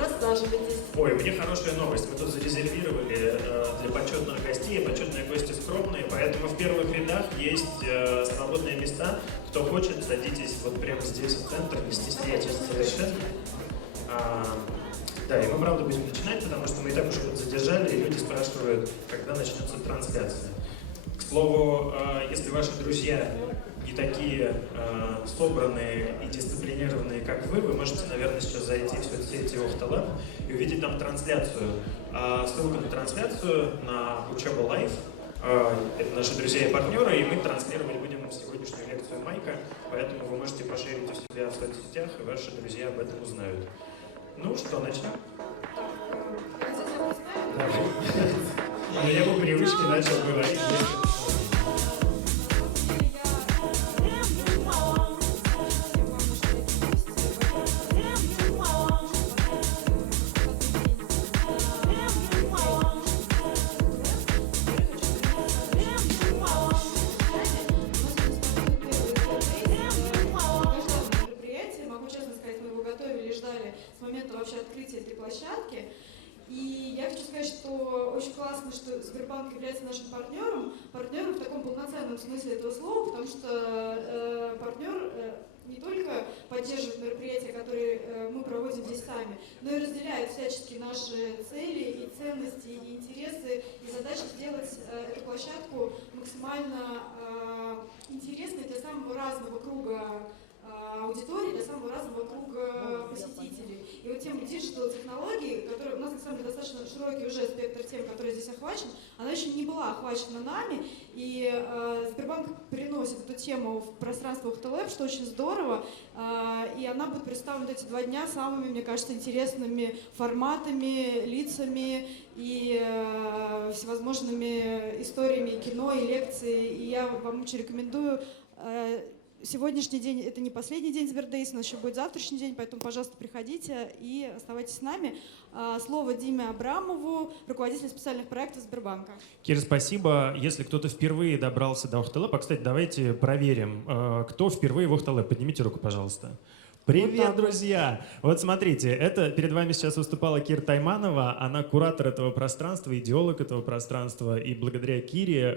Рассаживайтесь. Ой, у меня хорошая новость. Мы тут зарезервировали для почетных гостей. Почетные гости скромные, поэтому в первых рядах есть свободные места. Кто хочет, садитесь вот прямо здесь, в центр, не стесняйтесь совершенно. Да, и мы, правда, будем начинать, потому что мы и так уже задержали, и люди спрашивают, когда начнется трансляция. К слову, если ваши друзья не такие собранные и дисциплинированные, как вы можете, наверное, сейчас зайти в соцсети Охталаб и увидеть там трансляцию. Ссылка на трансляцию на Учеба Лайв. Это наши друзья и партнеры, и мы транслировать будем сегодняшнюю лекцию Майка, поэтому вы можете пошерить у себя в соцсетях, и ваши друзья об этом узнают. Ну что, начнем? Но я по привычке начал говорить. И я хочу сказать, что очень классно, что Сбербанк является нашим партнером в таком полноценном смысле этого слова, потому что партнер не только поддерживает мероприятия, которые мы проводим здесь сами, но и разделяет всячески наши цели и ценности, и интересы, и задачи сделать эту площадку максимально интересной для самого разного круга аудитории, для самого разного круга посетителей. И вот тема диджитал-технологий, которая у нас, на самом деле, достаточно широкий уже спектр тем, который здесь охвачен, она еще не была охвачена нами, и Сбербанк приносит эту тему в пространство Охталаб, что очень здорово, и она будет представлена эти 2 дня самыми, мне кажется, интересными форматами, лицами и всевозможными историями кино и лекции, и я вам очень рекомендую. Сегодняшний день – это не последний день SBERDAYS, но еще будет завтрашний день, поэтому, пожалуйста, приходите и оставайтесь с нами. Слово Диме Абрамову, руководителю специальных проектов Сбербанка. Кира, спасибо. Если кто-то впервые добрался до Охталаб, кстати, давайте проверим, кто впервые в Охталаб. Поднимите руку, пожалуйста. Привет, друзья! Вот смотрите, это перед вами сейчас выступала Кира Тайманова, она куратор этого пространства, идеолог этого пространства, и благодаря Кире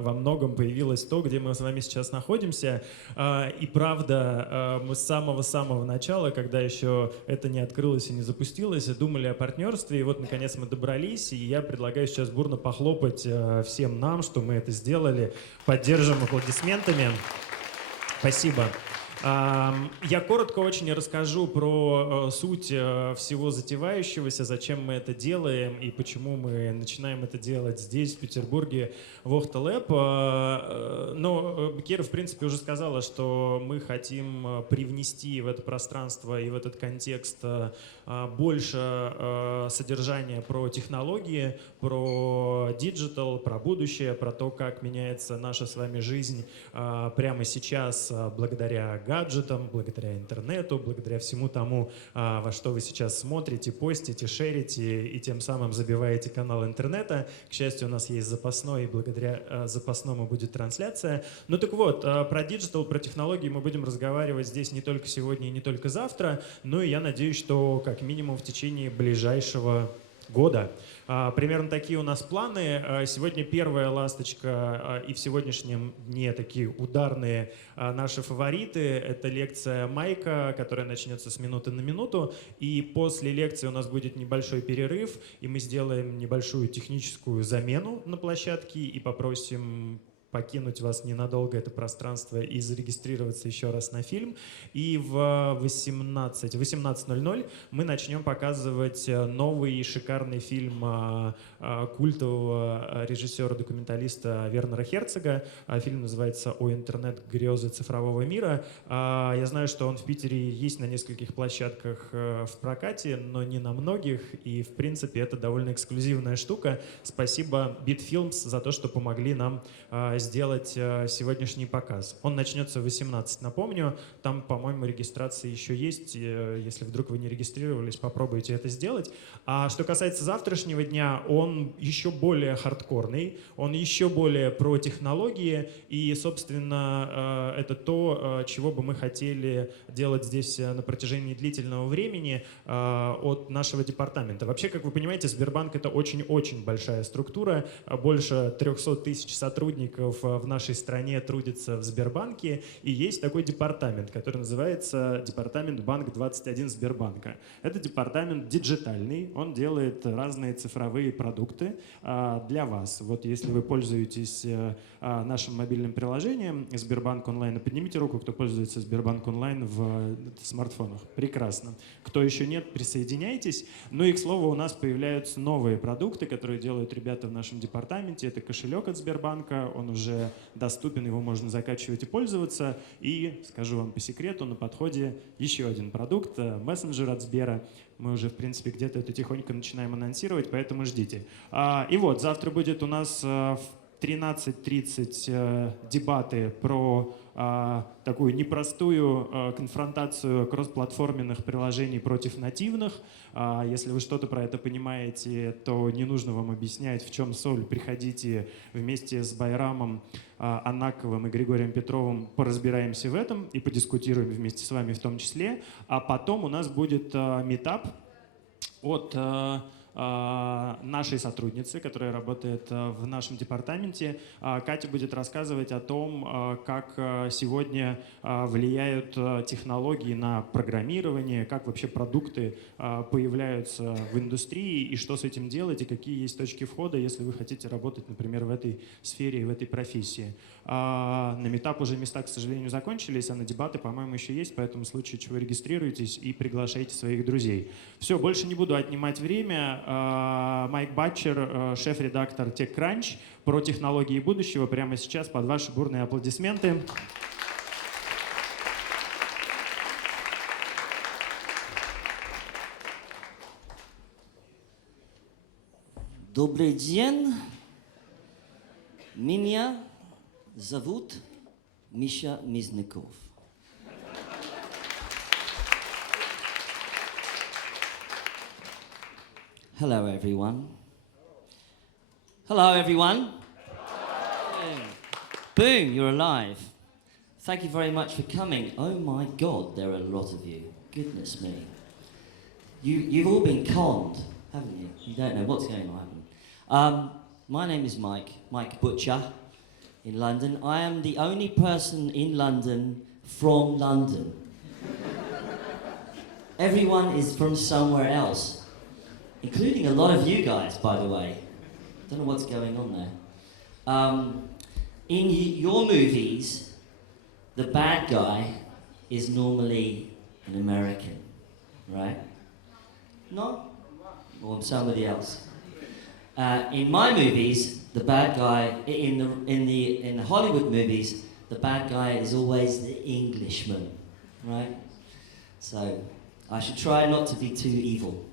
во многом появилось то, где мы с вами сейчас находимся. И правда, мы с самого-самого начала, когда еще это не открылось и не запустилось, думали о партнерстве, и вот наконец мы добрались, и я предлагаю сейчас бурно похлопать всем нам, что мы это сделали. Поддержим аплодисментами. Спасибо. Я коротко очень расскажу про суть всего затевающегося, зачем мы это делаем и почему мы начинаем это делать здесь, в Петербурге, в Охталаб. Но Кира, в принципе, уже сказала, что мы хотим привнести в это пространство и в этот контекст больше содержания про технологии, про диджитал, про будущее, про то, как меняется наша с вами жизнь прямо сейчас благодаря гаджетам, благодаря интернету, благодаря всему тому, во что вы сейчас смотрите, постите, шерите и тем самым забиваете канал интернета. К счастью, у нас есть запасной, и благодаря запасному будет трансляция. Ну так вот, про диджитал, про технологии мы будем разговаривать здесь не только сегодня и не только завтра, но и я надеюсь, что как минимум в течение ближайшего года. Примерно такие у нас планы. Сегодня первая ласточка и в сегодняшнем дне такие ударные наши фавориты. Это лекция Майка, которая начнется с минуты на минуту. И после лекции у нас будет небольшой перерыв, и мы сделаем небольшую техническую замену на площадке и попросим покинуть вас ненадолго это пространство и зарегистрироваться еще раз на фильм. И в 18:00 мы начнем показывать новый шикарный фильм культового режиссера-документалиста Вернера Херцога. Фильм называется «О интернет. Грезы цифрового мира». Я знаю, что он в Питере есть на нескольких площадках в прокате, но не на многих. И, в принципе, это довольно эксклюзивная штука. Спасибо BitFilms за то, что помогли нам сделать сегодняшний показ. Он начнется в 18, напомню. Там, по-моему, регистрация еще есть. Если вдруг вы не регистрировались, попробуйте это сделать. А что касается завтрашнего дня, он еще более хардкорный, он еще более про технологии. И, собственно, это то, чего бы мы хотели делать здесь на протяжении длительного времени от нашего департамента. Вообще, как вы понимаете, Сбербанк — это очень-очень большая структура. Больше 300 тысяч сотрудников в нашей стране трудится в Сбербанке. И есть такой департамент, который называется департамент Банк 21 Сбербанка. Это департамент диджитальный. Он делает разные цифровые продукты для вас. Вот если вы пользуетесь нашим мобильным приложением Сбербанк онлайн, поднимите руку, кто пользуется Сбербанк онлайн в смартфонах. Прекрасно. Кто еще нет, присоединяйтесь. Ну и, к слову, у нас появляются новые продукты, которые делают ребята в нашем департаменте. Это кошелек от Сбербанка, он уже доступен, его можно закачивать и пользоваться. И, скажу вам по секрету, на подходе еще один продукт, мессенджер от Сбера. Мы уже, в принципе, где-то это тихонько начинаем анонсировать, поэтому ждите. И вот, завтра будет у нас в 13:30 дебаты про такую непростую конфронтацию кроссплатформенных приложений против нативных. Если вы что-то про это понимаете, то не нужно вам объяснять, в чем соль. Приходите вместе с Байрамом Анаковым и Григорием Петровым, поразбираемся в этом и подискутируем вместе с вами в том числе. А потом у нас будет митап от нашей сотрудницы, которая работает в нашем департаменте. Катя будет рассказывать о том, как сегодня влияют технологии на программирование, как вообще продукты появляются в индустрии и что с этим делать, и какие есть точки входа, если вы хотите работать, например, в этой сфере и в этой профессии. На митап уже места, к сожалению, закончились, а на дебаты, по-моему, еще есть, поэтому в случае чего регистрируйтесь и приглашайте своих друзей. Все, больше не буду отнимать время. Майк Батчер, шеф-редактор TechCrunch, про технологии будущего, прямо сейчас под ваши бурные аплодисменты. Добрый день. Меня зовут Миша Мизняков. Hello, everyone. Hello, everyone. Boom, you're alive. Thank you very much for coming. Oh my God, there are a lot of you. Goodness me. You've all been conned, haven't you? You don't know what's going to happen. My name is Mike Batcher in London. I am the only person in London from London. Everyone is from somewhere else. Including a lot of you guys, by the way. Don't know what's going on there. In your movies, the bad guy is normally an American, right? No? Or somebody else. In my movies, the bad guy in the Hollywood movies, the bad guy is always the Englishman, right? So I should try not to be too evil.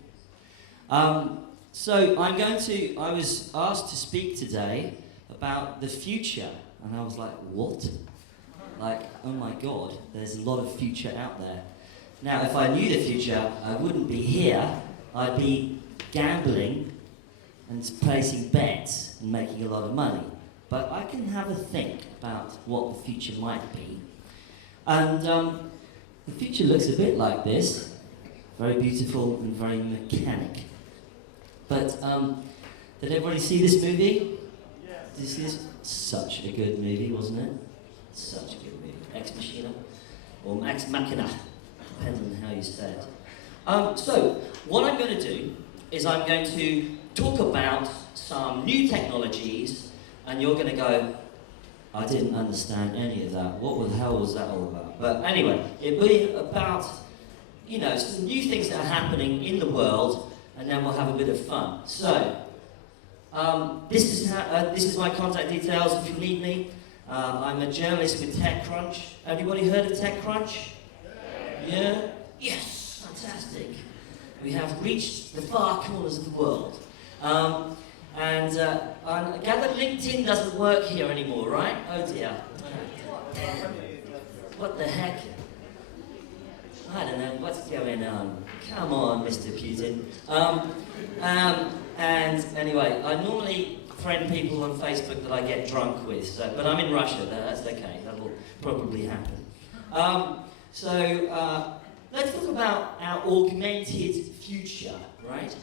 I was asked to speak today about the future, and I was like, what? Like, oh my God, there's a lot of future out there. Now, if I knew the future, I wouldn't be here. I'd be gambling and placing bets and making a lot of money. But I can have a think about what the future might be. And the future looks a bit like this. Very beautiful and very mechanic. But did everybody see this movie? Yes. This is such a good movie, wasn't it? Such a good movie. Ex Machina or Ex Machina, depends on how you say it. So what I'm going to do is I'm going to talk about some new technologies, and you're going to go, I didn't understand any of that. What the hell was that all about? But anyway, it'll be about, you know, some new things that are happening in the world, and then we'll have a bit of fun. So, this is my contact details if you need me. I'm a journalist with TechCrunch. Everybody heard of TechCrunch? Yeah? Yes! Fantastic. We have reached the far corners of the world. I gather LinkedIn doesn't work here anymore, right? Oh dear. What the heck? I don't know, what's going on? Come on, Mr. Putin. And anyway, I normally friend people on Facebook that I get drunk with, so, but I'm in Russia, that's okay, that will probably happen. Let's talk about our augmented future, right?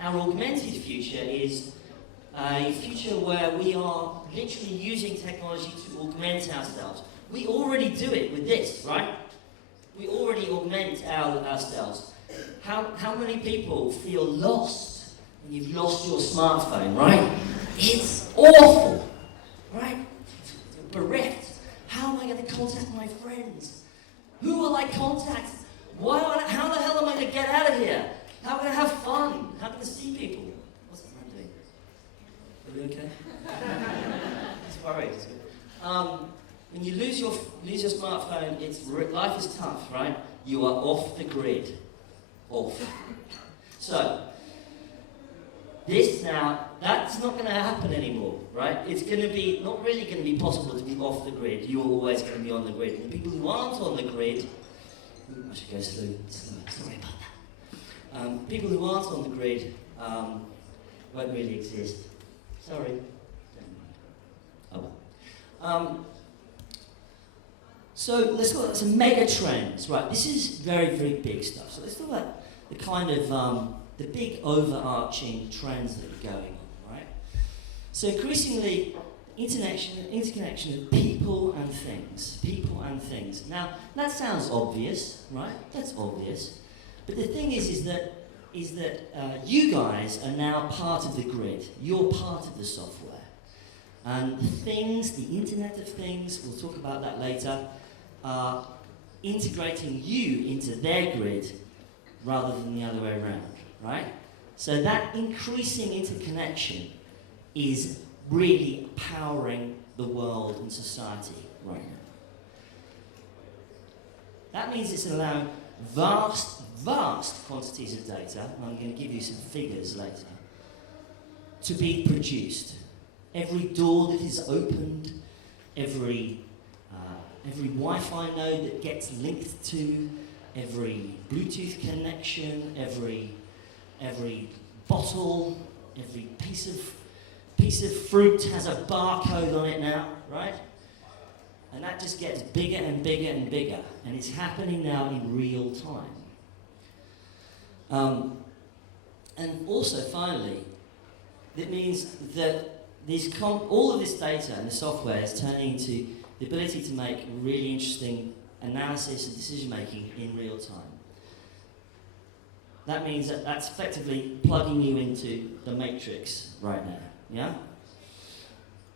Our augmented future is a future where we are literally using technology to augment ourselves. We already do it with this, right? We already augment ourselves. How many people feel lost when you've lost your smartphone, right? It's awful, right? Bereft. How am I going to contact my friends? Who will I contact? How the hell am I going to get out of here? How can I have fun? How can I see people? What's that man doing? Are you okay? He's worried. When you lose your smartphone, life is tough, right? You are off the grid. Off. So, this now, that's not going to happen anymore, right? It's going to be, not really going to be possible to be off the grid. You're always going to be on the grid. And the people who aren't on the grid, I should go slow, sorry about that. People who aren't on the grid won't really exist. Sorry. Oh well. So let's talk about some mega trends, right? This is very, very big stuff. So let's talk about the kind of the big overarching trends that are going on, right? So increasingly, interconnection of people and things. Now that sounds obvious, right? That's obvious, but the thing is that you guys are now part of the grid. You're part of the software, and the things, the Internet of Things, we'll talk about that later, are integrating you into their grid rather than the other way around, right? So that increasing interconnection is really powering the world and society right now. That means it's allowing vast quantities of data, and I'm going to give you some figures later, to be produced. Every door that is opened, every Wi-Fi node that gets linked to, every Bluetooth connection, every bottle, every piece of fruit has a barcode on it now, right? And that just gets bigger and bigger and bigger, and it's happening now in real time. And also, finally, it means that all of this data and the software is turning into the ability to make really interesting analysis and decision-making in real time. That means that that's effectively plugging you into the matrix right now, yeah?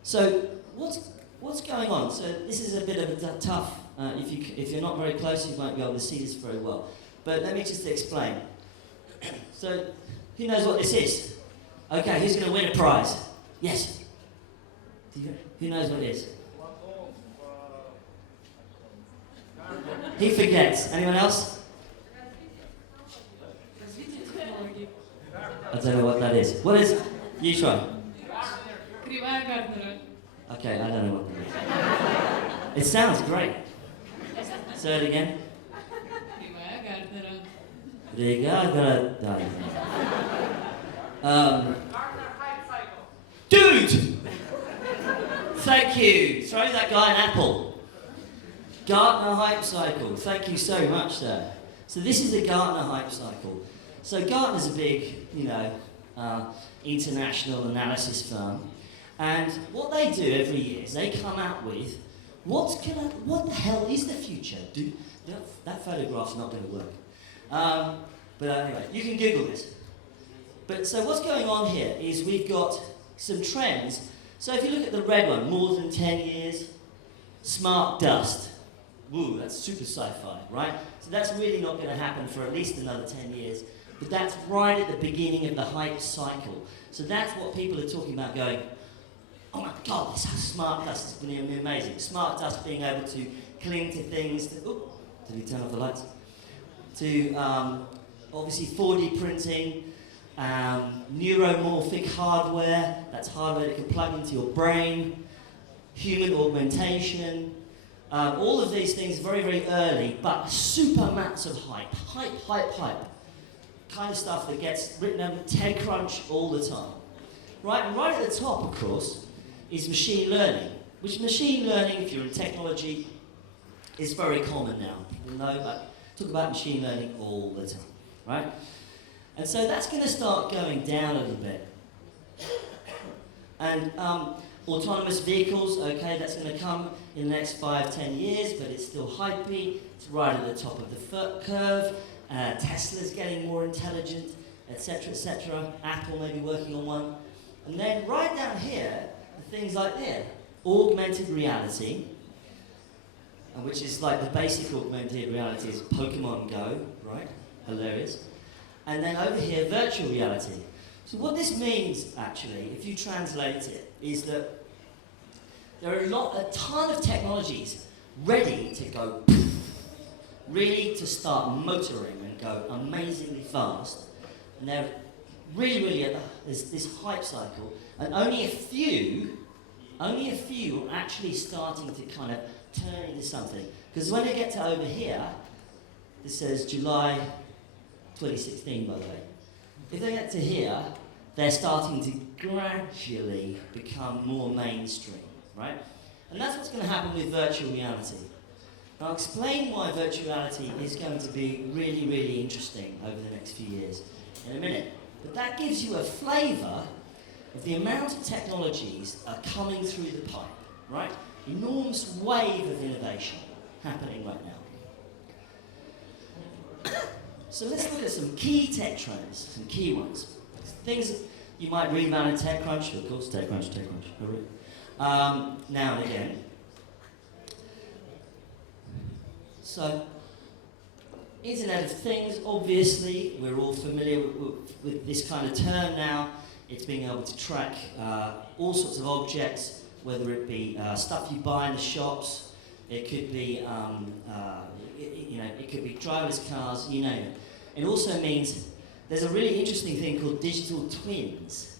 So what's going on? So this is a bit of a tough, if you're not very close, you won't be able to see this very well. But let me just explain. So, who knows what this is? Okay, who's going to win a prize? Yes? Who knows what it is? He forgets. Anyone else? I don't know what that is. What is it? You try. Okay, I don't know what that is. It sounds great. Say it again. Dude! Thank you. Throw that guy an apple. Gartner hype cycle. Thank you so much, sir. So this is the Gartner hype cycle. So Gartner's a big, international analysis firm, and what they do every year is they come out with what the hell is the future? That photograph's not going to work. But anyway, you can Google this. But so what's going on here is we've got some trends. So if you look at the red one, more than 10 years, smart dust. Woo, that's super sci-fi, right? So that's really not going to happen for at least another 10 years. But that's right at the beginning of the hype cycle. So that's what people are talking about going, oh my God, this smart dust is going to be amazing. Smart dust being able to cling to things. Did we turn off the lights? To obviously 4D printing, neuromorphic hardware, that's hardware that can plug into your brain, human augmentation, all of these things very, very early, but super amounts of hype. Kind of stuff that gets written on TechCrunch all the time. Right, and right at the top, of course, is machine learning, which machine learning, if you're in technology, is very common now. People know about, talk about machine learning all the time, right? And so that's going to start going down a little bit. And autonomous vehicles, okay, that's going to come in the next 5-10 years, but it's still hypey. It's right at the top of the curve. Tesla's getting more intelligent, etc., etc. Apple may be working on one. And then right down here, are things like this. Augmented reality, which is like the basic augmented reality is Pokemon Go, right? Hilarious. And then over here, virtual reality. So what this means, actually, if you translate it, is that there are a ton of technologies ready to go, really to start motoring and go amazingly fast. And they're really at this hype cycle, and only a few are actually starting to kind of turn into something. Because when they get to over here, this says July 2016, by the way. If they get to here, they're starting to gradually become more mainstream, right? And that's what's going to happen with virtual reality. Now, I'll explain why virtual reality is going to be really, really interesting over the next few years in a minute. But that gives you a flavour of the amount of technologies are coming through the pipe, right? Enormous wave of innovation happening right now. So let's look at some key tech trends, some key ones. Things that you might read about in TechCrunch, of course, TechCrunch. Now and again. So, Internet of Things, obviously, we're all familiar with this kind of term now. It's being able to track all sorts of objects, whether it be stuff you buy in the shops, it could be, it could be driverless cars, you name it. It also means there's a really interesting thing called digital twins.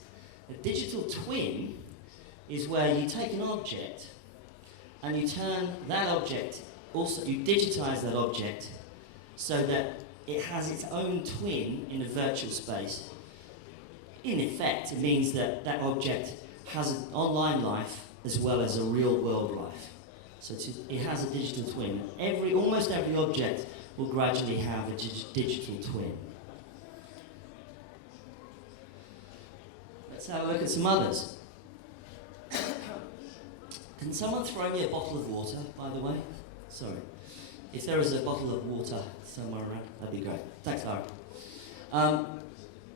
A digital twin is where you take an object and you turn that object, also you digitize that object so that it has its own twin in a virtual space. In effect, it means that that object has an online life as well as a real world life. So it has a digital twin. Almost every object will gradually have a digital twin. Let's have a look at some others. Can someone throw me a bottle of water, by the way? Sorry. If there is a bottle of water somewhere around, that'd be great. Thanks, Lara.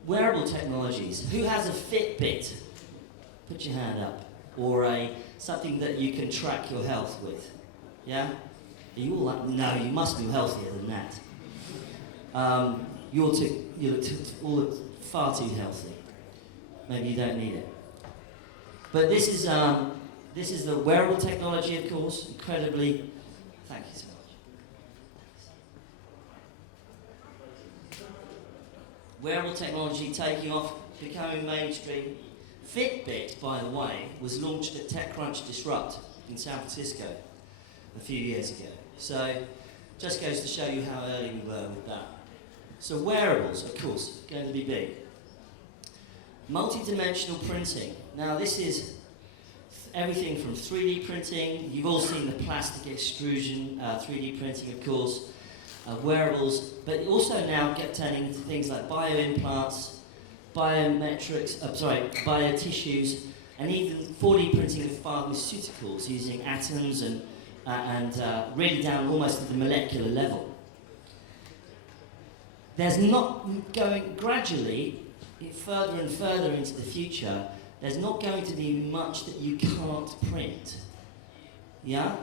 Wearable technologies. Who has a Fitbit? Put your hand up. Or something that you can track your health with. Yeah? Are you all like, no, you must be healthier than that. You look far too healthy. Maybe you don't need it. But this is the wearable technology, of course, incredibly. Thank you so much. Wearable technology taking off, becoming mainstream. Fitbit, by the way, was launched at TechCrunch Disrupt in San Francisco a few years ago. So, just goes to show you how early we were with that. So wearables, of course, going to be big. Multi-dimensional printing. Now this is everything from 3D printing. You've all seen the plastic extrusion, 3D printing, of course. Wearables, but also now turning into things like bioimplants, biotissues, and even 4D printing of pharmaceuticals using atoms and really down almost to the molecular level. There's not going gradually, further and further into the future, there's not going to be much that you can't print. Yeah?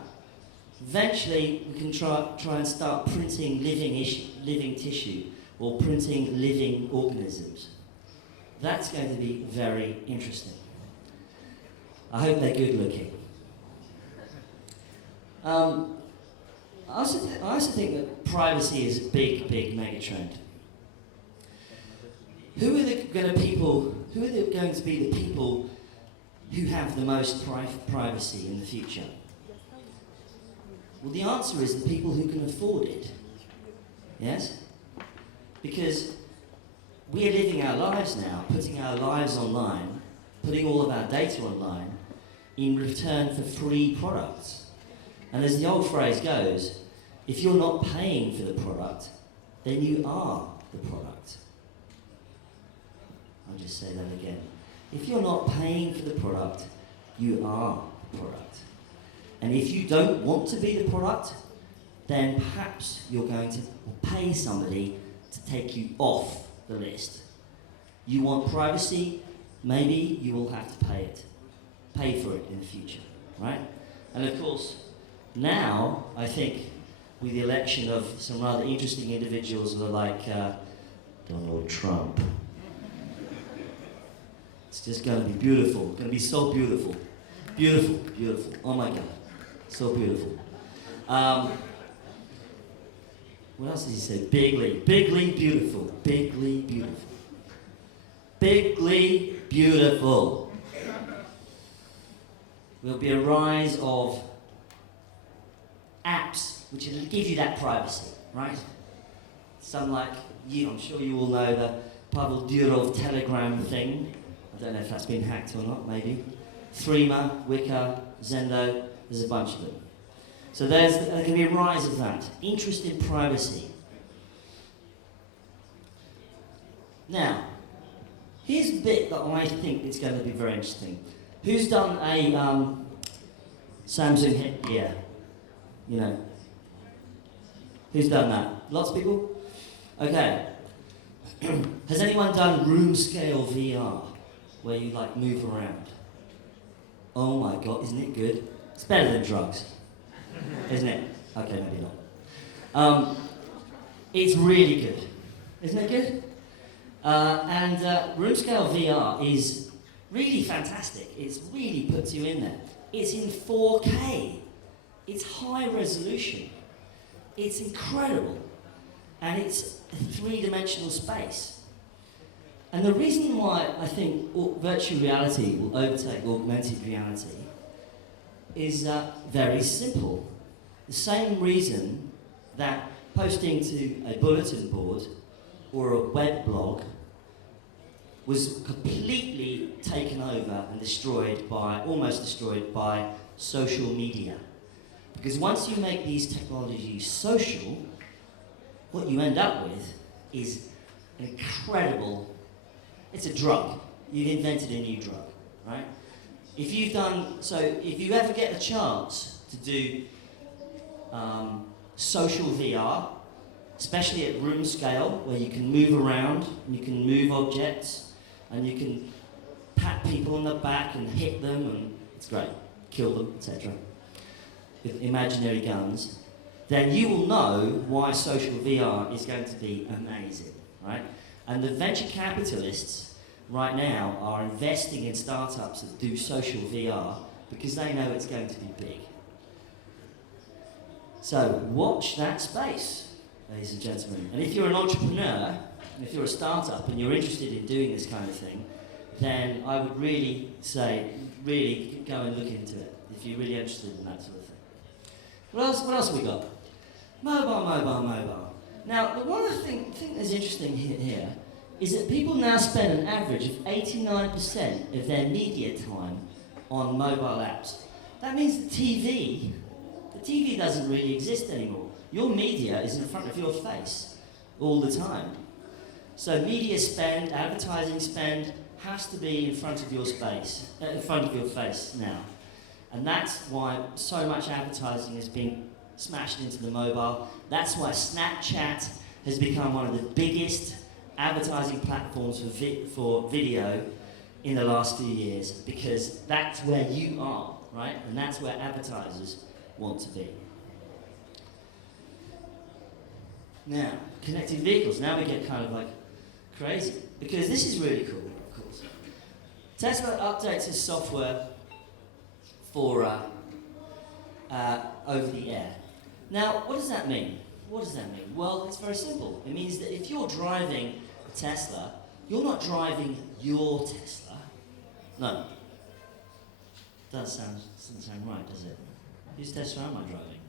Eventually, we can try and start printing living tissue or printing living organisms. That's going to be very interesting. I hope they're good looking. I also think that privacy is a big, big mega trend. who are going to be the people who have the most privacy in the future? Well, the answer is the people who can afford it. Yes? Because we are living our lives now, putting our lives online, putting all of our data online in return for free products. And as the old phrase goes, if you're not paying for the product, then you are the product. I'll just say that again. If you're not paying for the product, you are the product. And if you don't want to be the product, then perhaps you're going to pay somebody to take you off the list. You want privacy, maybe you will have to pay for it in the future, right? And of course, now, I think, with the election of some rather interesting individuals like Donald Trump, it's just going to be beautiful. It's going to be so beautiful. Beautiful, beautiful. Oh my God. So beautiful. What else did he say? Bigly. Bigly beautiful. Bigly beautiful. Bigly beautiful. There'll be a rise of apps which will give you that privacy, right? Some like you, I'm sure you all know the Pavel Durov Telegram thing. I don't know if that's been hacked or not, maybe. Threema, Wicker, Zendo, there's a bunch of them. So there's going to be a rise of that. Interest in privacy. Now, here's the bit that I think is going to be very interesting. Who's done a Samsung headgear? You know. Who's done that? Lots of people? Okay. Has anyone done room scale VR? Where you like move around? Oh my God, isn't it good? It's better than drugs. Isn't it? Okay, maybe not. It's really good. Isn't it good? And room scale VR is really fantastic. It's really puts you in there. It's in 4K. It's high resolution. It's incredible. And it's a three-dimensional space. And the reason why I think virtual reality will overtake augmented reality is very simple. The same reason that posting to a bulletin board or a web blog was completely taken over and almost destroyed by social media. Because once you make these technologies social, what you end up with is an incredible, it's a drug. You've invented a new drug, right? If you ever get a chance to do social VR, especially at room scale, where you can move around, and you can move objects, and you can pat people on the back and hit them, and it's great, kill them, etc. with imaginary guns, then you will know why social VR is going to be amazing, right? And the venture capitalists right now are investing in startups that do social VR because they know it's going to be big. So watch that space, ladies and gentlemen. And if you're an entrepreneur, if you're a startup and you're interested in doing this kind of thing, then I would really say, really go and look into it if you're really interested in that sort of thing. What else have we got? Mobile. Now, the one thing that's interesting here is that people now spend an average of 89% of their media time on mobile apps. That means the TV doesn't really exist anymore. Your media is in front of your face all the time. So media spend, advertising spend, has to be in front of your face now. And that's why so much advertising has been smashed into the mobile. That's why Snapchat has become one of the biggest advertising platforms for video in the last few years, because that's where you are, right? And that's where advertisers want to be. Now, connected vehicles. Now we get kind of like crazy, because this is really cool, of course. Tesla updates its software for over the air. Now, what does that mean? Well, it's very simple. It means that if you're driving a Tesla, you're not driving your Tesla. No. Doesn't sound right, does it? Whose Tesla am I driving?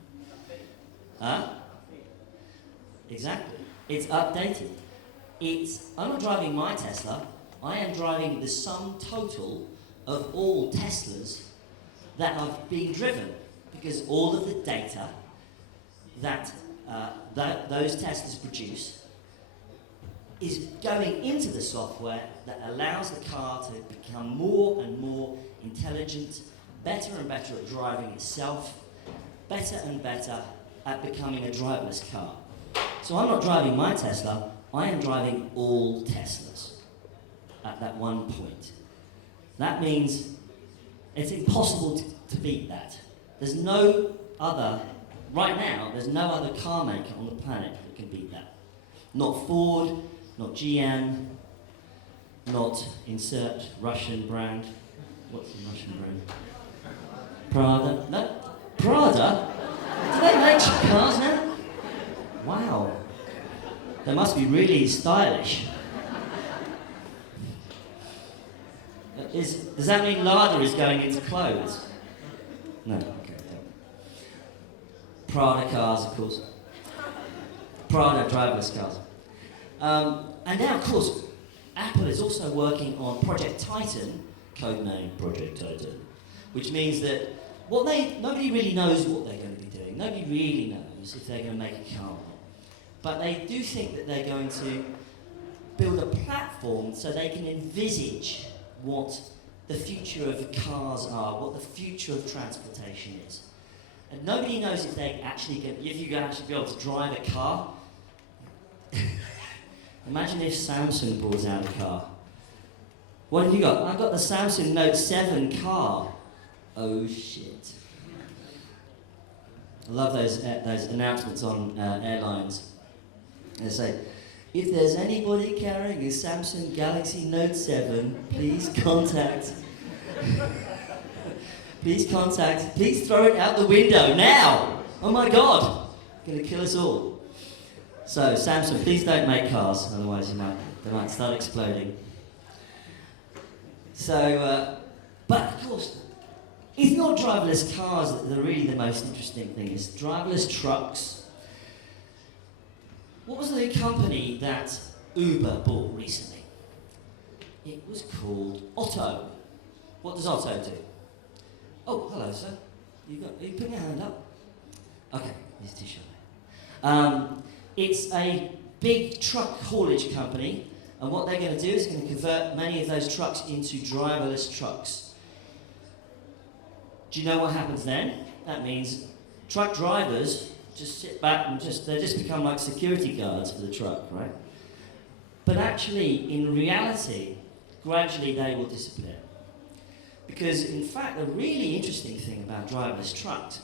Huh? Exactly. It's updated. I'm not driving my Tesla. I am driving the sum total of all Teslas that have been driven, because all of the data that those Teslas produce is going into the software that allows the car to become more and more intelligent, better and better at driving itself, better and better at becoming a driverless car. So I'm not driving my Tesla, I am driving all Teslas at that one point. That means it's impossible to beat that. There's no other, right now, there's no other car maker on the planet that can beat that. Not Ford, not GM, not insert Russian brand. What's the Russian brand? Prada? No? Prada? Do they make cars now? Wow. They must be really stylish. Does that mean Lada is going into clothes? No, okay. Prada cars, of course. Prada driverless cars. And now, of course, Apple is also working on Project Titan, codename Project Titan, which means that nobody really knows what they're going to be doing. Nobody really knows if they're going to make a car. But they do think that they're going to build a platform so they can envisage what the future of cars are, what the future of transportation is. And nobody knows if you're actually going to be able to drive a car. Imagine if Samsung brought out a car. What have you got? I've got the Samsung Note 7 car. Oh shit. I love those announcements on airlines. They say, if there's anybody carrying a Samsung Galaxy Note 7, please contact. Please throw it out the window now. Oh my God, gonna kill us all. So Samsung, please don't make cars, otherwise they might start exploding. So, but of course, it's not driverless cars that are really the most interesting thing. It's driverless trucks. What was the company that Uber bought recently? It was called Otto. What does Otto do? Oh, hello, sir. Are you putting your hand up? Okay, he's too shy. It's a big truck haulage company, and what they're going to do is going to convert many of those trucks into driverless trucks. Do you know what happens then? That means truck drivers just sit back and they just become like security guards for the truck, right? But actually, in reality, gradually they will disappear. Because in fact, the really interesting thing about driverless trucks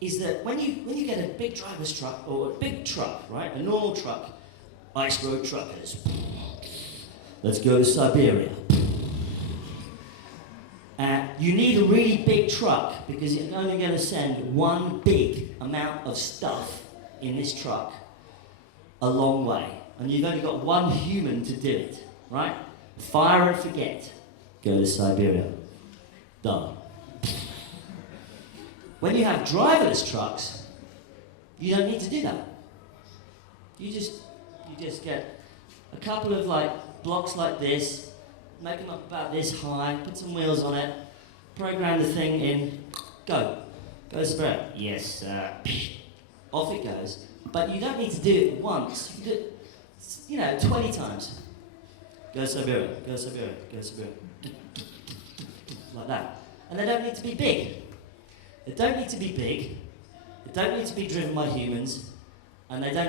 is that when you get a big driverless truck, or a big truck, right? A normal truck, ice road truckers, let's go to Siberia. You need a really big truck because you're only going to send one big amount of stuff in this truck a long way. And you've only got one human to do it, right? Fire and forget. Go to Siberia. Done. When you have driverless trucks, you don't need to do that. You just get a couple of blocks like this, make them up about this high, put some wheels on it, program the thing in, go. Go to Siberia. Yes, off it goes. But you don't need to do it once. You can do it, 20 times. Go to Siberia, go to Siberia, go to Siberia. Like that. And they don't need to be big. They don't need to be big. They don't need to be driven by humans. And they don't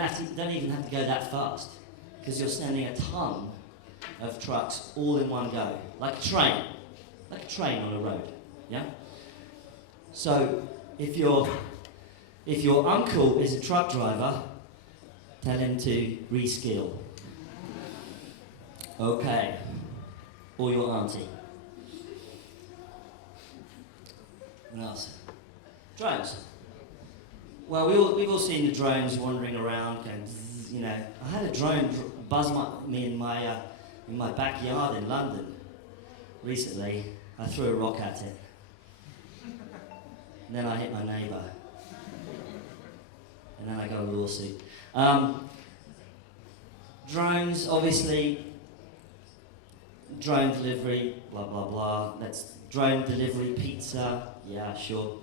even have to go that fast. Because you're sending a ton of trucks all in one go. Like a train. Like a train on a road. Yeah? So, if your uncle is a truck driver, tell him to reskill. Okay. Or your auntie. What else? Drones. Well, we've all seen the drones wandering around, going, I had a drone buzz me in my in my backyard in London recently. I threw a rock at it. And then I hit my neighbour. And then I got a lawsuit. Drones, obviously, drone delivery, blah, blah, blah. That's drone delivery, pizza, yeah, sure.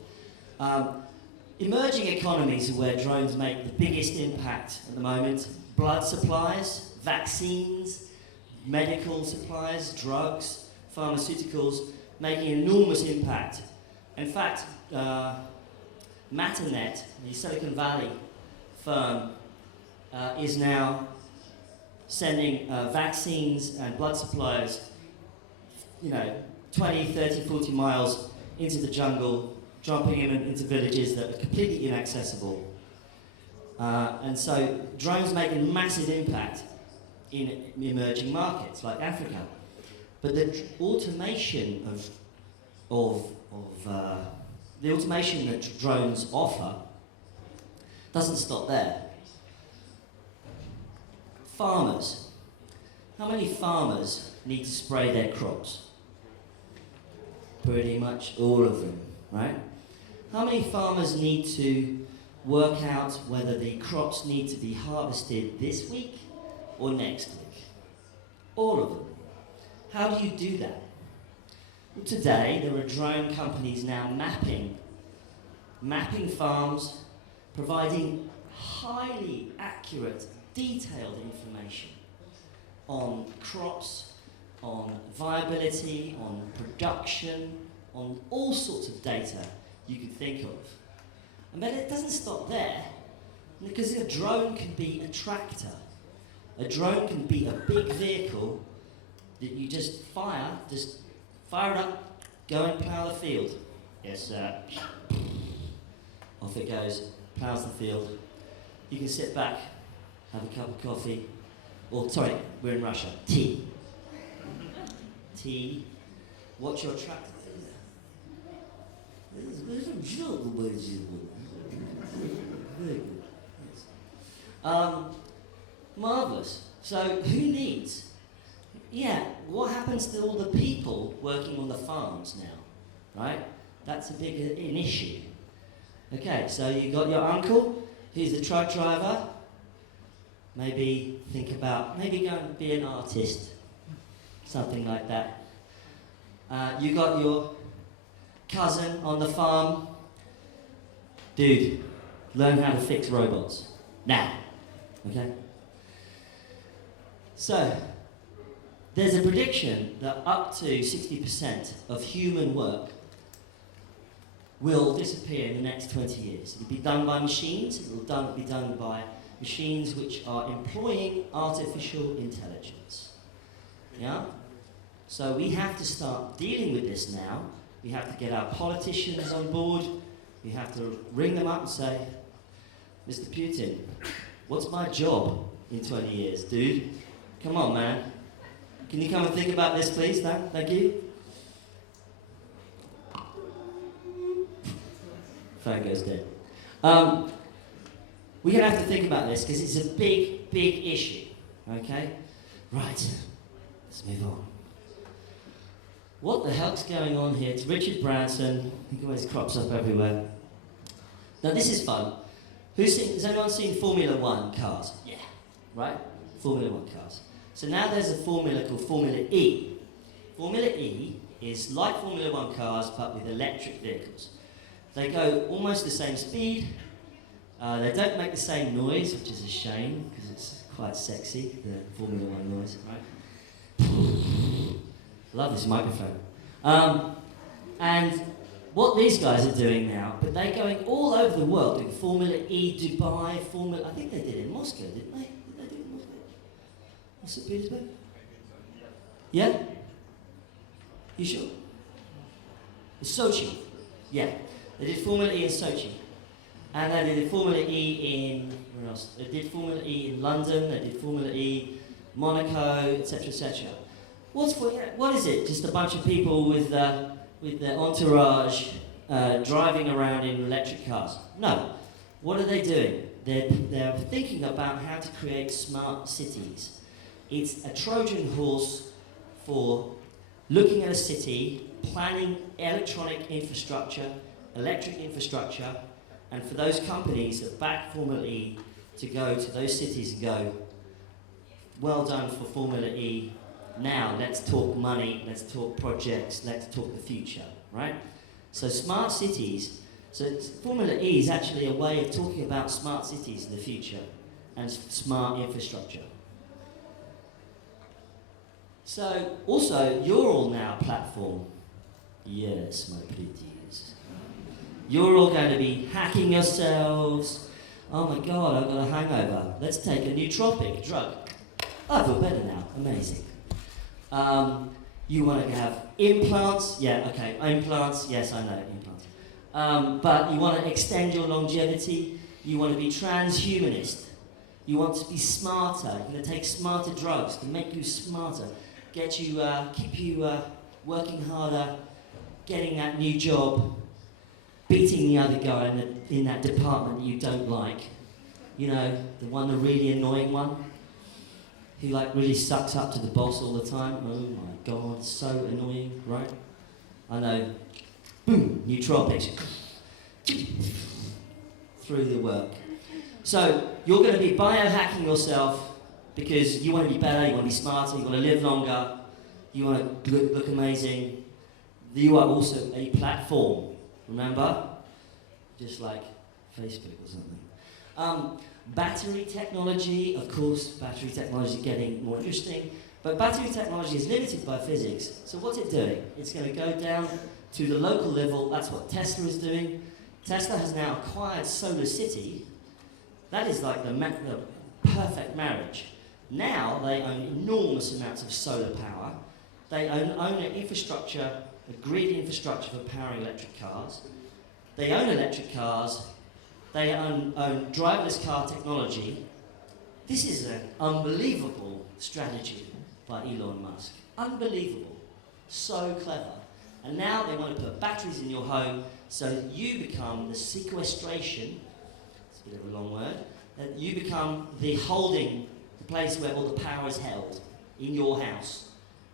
Emerging economies are where drones make the biggest impact at the moment. Blood supplies, vaccines, medical supplies, drugs, pharmaceuticals, making an enormous impact. In fact, Matternet, the Silicon Valley firm, is now sending vaccines and blood supplies, 20, 30, 40 miles into the jungle, dropping them into villages that are completely inaccessible. And so drones make a massive impact in emerging markets like Africa. But the automation the automation that drones offer doesn't stop there. Farmers. How many farmers need to spray their crops? Pretty much all of them, right? How many farmers need to work out whether the crops need to be harvested this week or next week? All of them. How do you do that? Well, today, there are drone companies now mapping farms, providing highly accurate, detailed information on crops, on viability, on production, on all sorts of data you could think of. But it doesn't stop there, because a drone can be a tractor. A drone can be a big vehicle that you just fire it up, go and plough the field. Yes, sir. Off it goes, ploughs the field. You can sit back, have a cup of coffee, or sorry, we're in Russia, tea. Tea, watch your tractor. Very good. Marvellous. So who needs? Yeah, what happens to all the people working on the farms now, right? That's a big an issue. Okay, so you got your uncle, who's a truck driver. Maybe think about, maybe go and be an artist, something like that. You got your cousin on the farm. Dude, learn how to fix robots. Now, okay? So, there's a prediction that up to 60% of human work will disappear in the next 20 years. It'll be done by machines, it'll be done by machines which are employing artificial intelligence. Yeah? So we have to start dealing with this now. We have to get our politicians on board. We have to ring them up and say, Mr. Putin, what's my job in 20 years, dude? Come on, man. Can you come and think about this, please? No? Thank you. Phone goes dead. We're going to have to think about this because it's a big, big issue. Okay? Right. Let's move on. What the heck's going on here? It's Richard Branson. He always crops up everywhere. Now, this is fun. Has anyone seen Formula One cars? Yeah. Right? Formula One cars. So now there's a formula called Formula E. Formula E is like Formula One cars, but with electric vehicles. They go almost the same speed. They don't make the same noise, which is a shame, because it's quite sexy, the Formula One noise, right? Love this microphone. And what these guys are doing now, but they're going all over the world, doing Formula E, Dubai, I think they did it in Moscow, didn't they? Did they do it in Moscow? Was it Petersburg? Yeah? You sure? It's Sochi. Yeah. They did Formula E in Sochi. And they did Formula E in, where else? They did Formula E in London, they did Formula E, Monaco, etc., etc. What is it? Just a bunch of people with their entourage driving around in electric cars? No. What are they doing? They're thinking about how to create smart cities. It's a Trojan horse for looking at a city, planning electronic infrastructure, electric infrastructure, and for those companies that back Formula E to go to those cities and go, well done for Formula E. Now let's talk money, let's talk projects, let's talk the future, right? So smart cities, so Formula E is actually a way of talking about smart cities in the future and smart infrastructure. So also, you're all now a platform. Yes, my pretties. You're all going to be hacking yourselves. Oh my God, I've got a hangover. Let's take a nootropic drug. I feel better now, amazing. You want to have implants? Yeah, okay, implants, yes, I know, implants. But you want to extend your longevity, you want to be transhumanist, you want to be smarter, you're going to take smarter drugs to make you smarter, get you, keep you working harder, getting that new job, beating the other guy in that department that you don't like. You know, the one, the really annoying one. Who like really sucks up to the boss all the time. Oh my God, so annoying, right? I know. Boom, nootropics. Through the work. So you're going to be biohacking yourself because you want to be better, you want to be smarter, you want to live longer, you want to look amazing. You are also a platform, remember? Just like Facebook or something. Battery technology, of course, battery technology is getting more interesting, but battery technology is limited by physics. So what's it doing? It's going to go down to the local level. That's what Tesla is doing. Tesla has now acquired Solar City. That is like the perfect marriage. Now they own enormous amounts of solar power. They own an infrastructure, a grid infrastructure for powering electric cars. They own electric cars. They own driverless car technology. This is an unbelievable strategy by Elon Musk. Unbelievable. So clever. And now they want to put batteries in your home so that you become the sequestration, it's a bit of a long word, that you become the place where all the power is held in your house.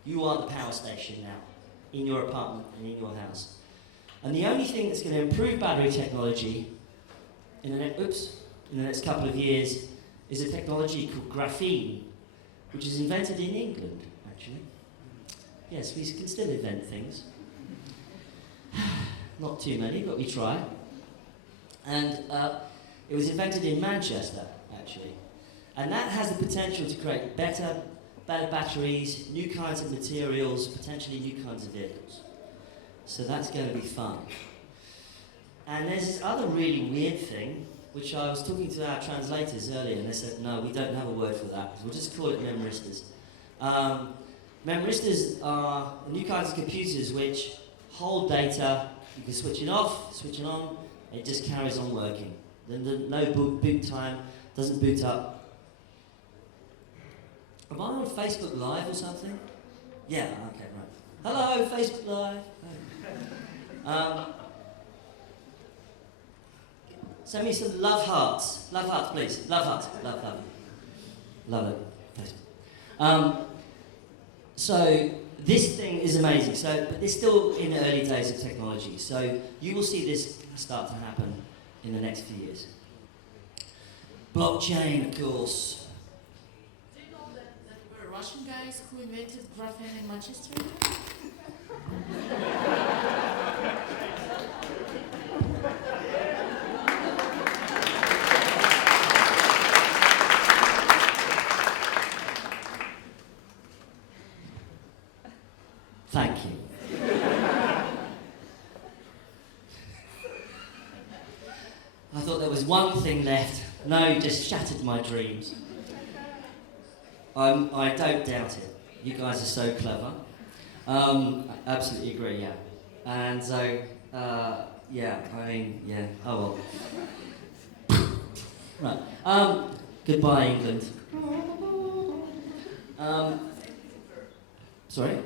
You are the power station now, in your apartment and in your house. And the only thing that's going to improve battery technology in the next couple of years is a technology called graphene, which is invented in England, actually. Yes, we can still invent things. Not too many, but we try. And it was invented in Manchester, actually. And that has the potential to create better batteries, new kinds of materials, potentially new kinds of vehicles. So that's going to be fun. And there's this other really weird thing, which I was talking to our translators earlier, and they said, no, we don't have a word for that. We'll just call it memoristas. Memoristas are new kinds of computers which hold data. You can switch it off, switch it on, and it just carries on working. Then no boot time, doesn't boot up. Am I on Facebook Live or something? Yeah, okay, right. Hello, Facebook Live. Send me some love hearts. Love hearts, please. Love hearts. Love it. So this thing is amazing. But it's still in the early days of technology. So you will see this start to happen in the next few years. Blockchain, of course. Do you know that were Russian guys who invented graphene in Manchester? Thank you. I thought there was one thing left. No, you just shattered my dreams. I don't doubt it. You guys are so clever. I absolutely agree, yeah. And so, yeah, I mean, yeah, oh well. Right. Goodbye, England. Sorry?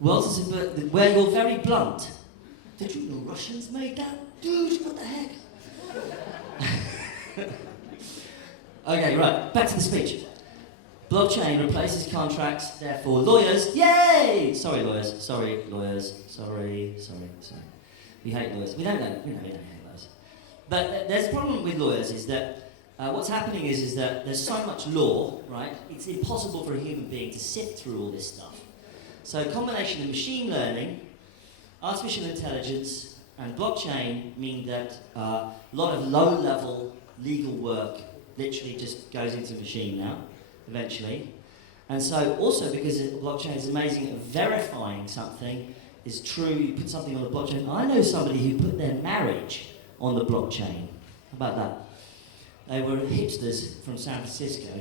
Wells is where you're very blunt. Did you know Russians made that? Dude, what the heck? Okay, right, back to the speech. blockchain replaces contracts, therefore lawyers, yay! Sorry lawyers, sorry lawyers, sorry. We hate lawyers. We don't hate lawyers. But there's a problem with lawyers is that what's happening is that there's so much law, right? It's impossible for a human being to sift through all this stuff. So a combination of machine learning, artificial intelligence, and blockchain mean that a lot of low-level legal work literally just goes into a machine now, eventually. And so also because blockchain is amazing at verifying something is true, you put something on the blockchain. I know somebody who put their marriage on the blockchain. How about that? They were hipsters from San Francisco,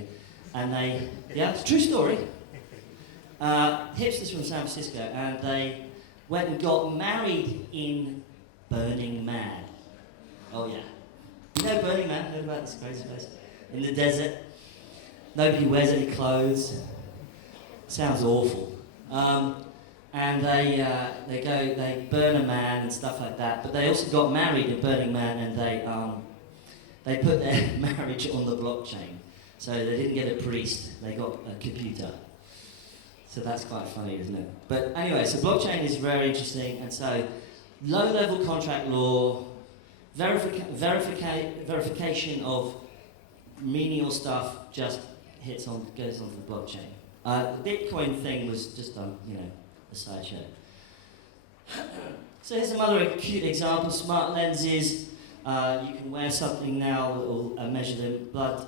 and it's a true story. Hipsters from San Francisco, and they went and got married in Burning Man. Oh yeah. You know Burning Man? Heard about this crazy place? In the desert. Nobody wears any clothes. Sounds awful. And they burn a man and stuff like that. But they also got married in Burning Man, and they put their marriage on the blockchain. So they didn't get a priest, they got a computer. So that's quite funny, isn't it? But anyway, so blockchain is very interesting, and so low-level contract law, verification of menial stuff just goes onto the blockchain. The Bitcoin thing was just a sideshow. So here's some other cute examples. Smart lenses. You can wear something now that will measure the blood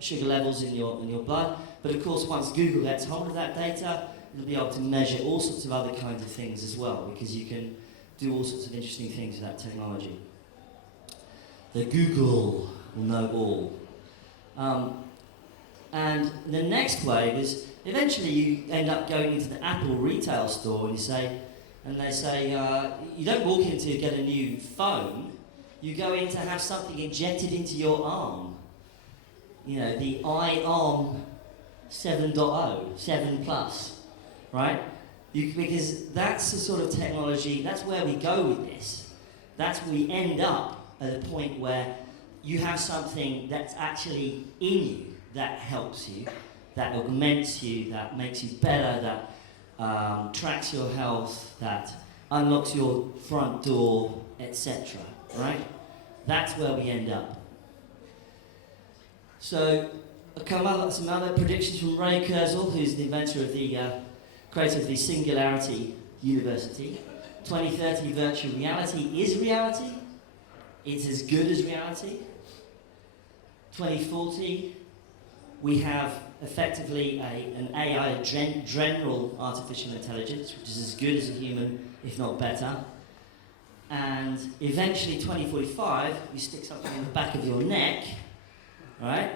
sugar levels in your blood. But of course, once Google gets hold of that data, it'll be able to measure all sorts of other kinds of things as well, because you can do all sorts of interesting things with that technology. The Google will know all. And the next wave is eventually you end up going into the Apple retail store and they say you don't walk in to get a new phone, you go in to have something injected into your arm. You know, the iArm 7.0, 7 Plus, right? Because that's the sort of technology, that's where we go with this. That's where we end up at a point where you have something that's actually in you, that helps you, that augments you, that makes you better, that tracks your health, that unlocks your front door, etc. Right? That's where we end up. So, some other predictions from Ray Kurzweil, who's the inventor of the creator of the Singularity University. 2030 virtual reality is reality. It's as good as reality. 2040, we have effectively an AI, general artificial intelligence, which is as good as a human, if not better. And eventually, 2045, you stick something in the back of your neck, right?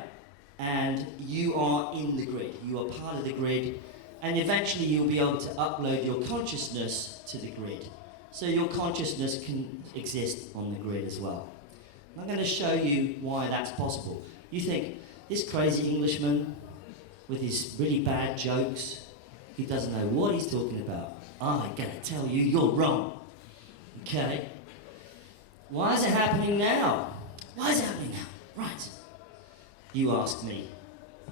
And you are in the grid. You are part of the grid. And eventually, you'll be able to upload your consciousness to the grid. So your consciousness can exist on the grid as well. I'm going to show you why that's possible. You think, this crazy Englishman with his really bad jokes, he doesn't know what he's talking about. I'm going to tell you, you're wrong. Okay? Why is it happening now? Why is it happening now? Right. You asked me.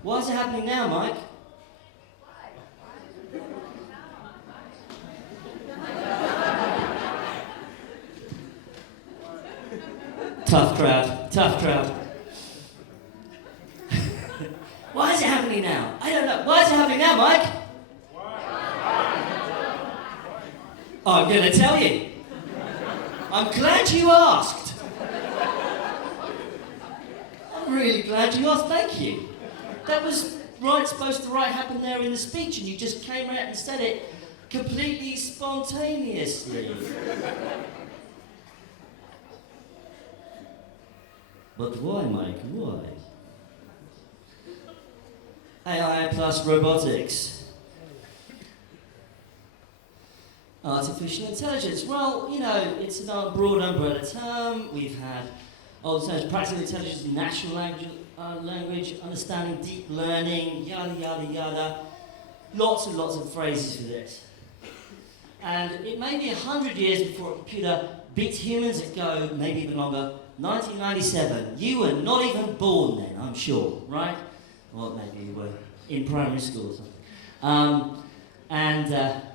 Why is it happening now, Mike? Tough crowd. Why is it happening now? I don't know. Why is it happening now, Mike? I'm going to tell you. I'm glad you asked. I'm really glad you asked. Thank you. That was supposed to happen there in the speech, and you just came out and said it completely spontaneously. But why, Mike? Why? AI plus robotics. Artificial intelligence. Well, it's a broad umbrella term. We've had old terms, practical intelligence, natural language, understanding, deep learning, yada, yada, yada. Lots and lots of phrases for this. And it may be 100 years before a computer beats humans. It go maybe even longer. 1997. You were not even born then, I'm sure, right? Well, maybe you were in primary school or something.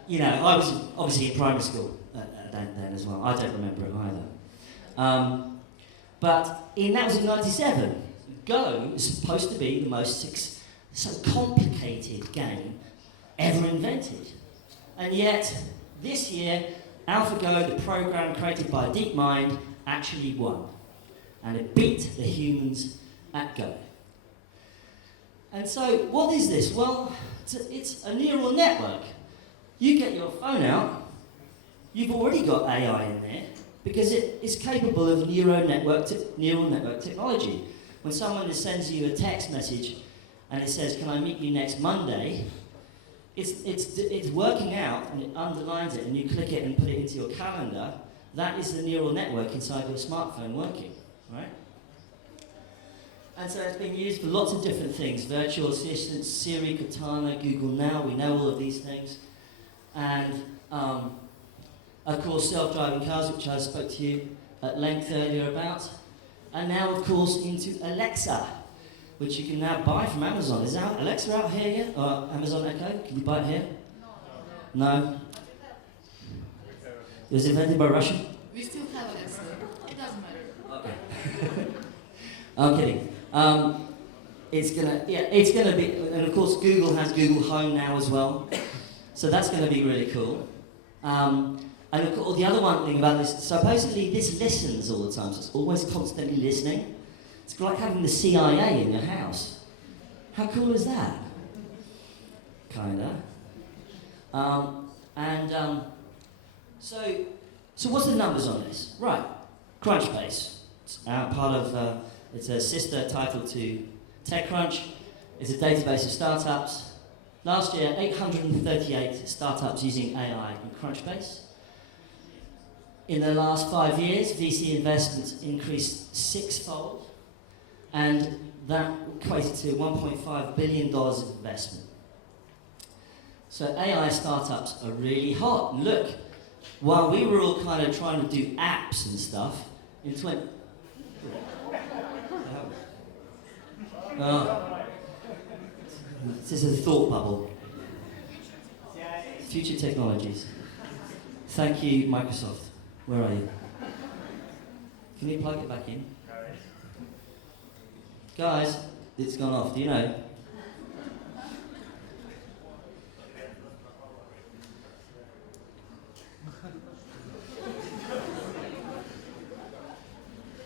You know, I was obviously in primary school then as well. I don't remember it either. But that was in 97. Go is supposed to be the most so complicated game ever invented. And yet, this year, AlphaGo, the program created by DeepMind, actually won. And it beat the humans at Go. And so, what is this? Well, it's a neural network. You get your phone out, you've already got AI in there, because it is capable of neural network technology. When someone sends you a text message and it says, "Can I meet you next Monday?" It's working out, and it underlines it, and you click it and put it into your calendar. That is the neural network inside your smartphone working, right? And so it's been used for lots of different things: virtual assistants, Siri, Cortana, Google Now. We know all of these things, and of course, self-driving cars, which I spoke to you at length earlier about, and now, of course, into Alexa, which you can now buy from Amazon. Is Alexa out here yet? Or Amazon Echo? Can you buy it here? No? It was invented by Russia? We still have Alexa. It doesn't matter. Okay. I'm kidding. It's gonna be, and of course Google has Google Home now as well. So that's gonna be really cool. And of course, the other one thing about this, supposedly this listens all the time, so it's always constantly listening. It's like having the CIA in your house. How cool is that? Kinda. So what's the numbers on this? Right, Crunchbase. It's part of, it's a sister title to TechCrunch. It's a database of startups. Last year, 838 startups using AI in Crunchbase. In the last 5 years, VC investments increased sixfold, and that equated to $1.5 billion of investment. So AI startups are really hot. Look, while we were all kind of trying to do apps and stuff, in this is a thought bubble. Future technologies. Thank you, Microsoft. Where are you? Can you plug it back in? Guys, it's gone off. Do you know?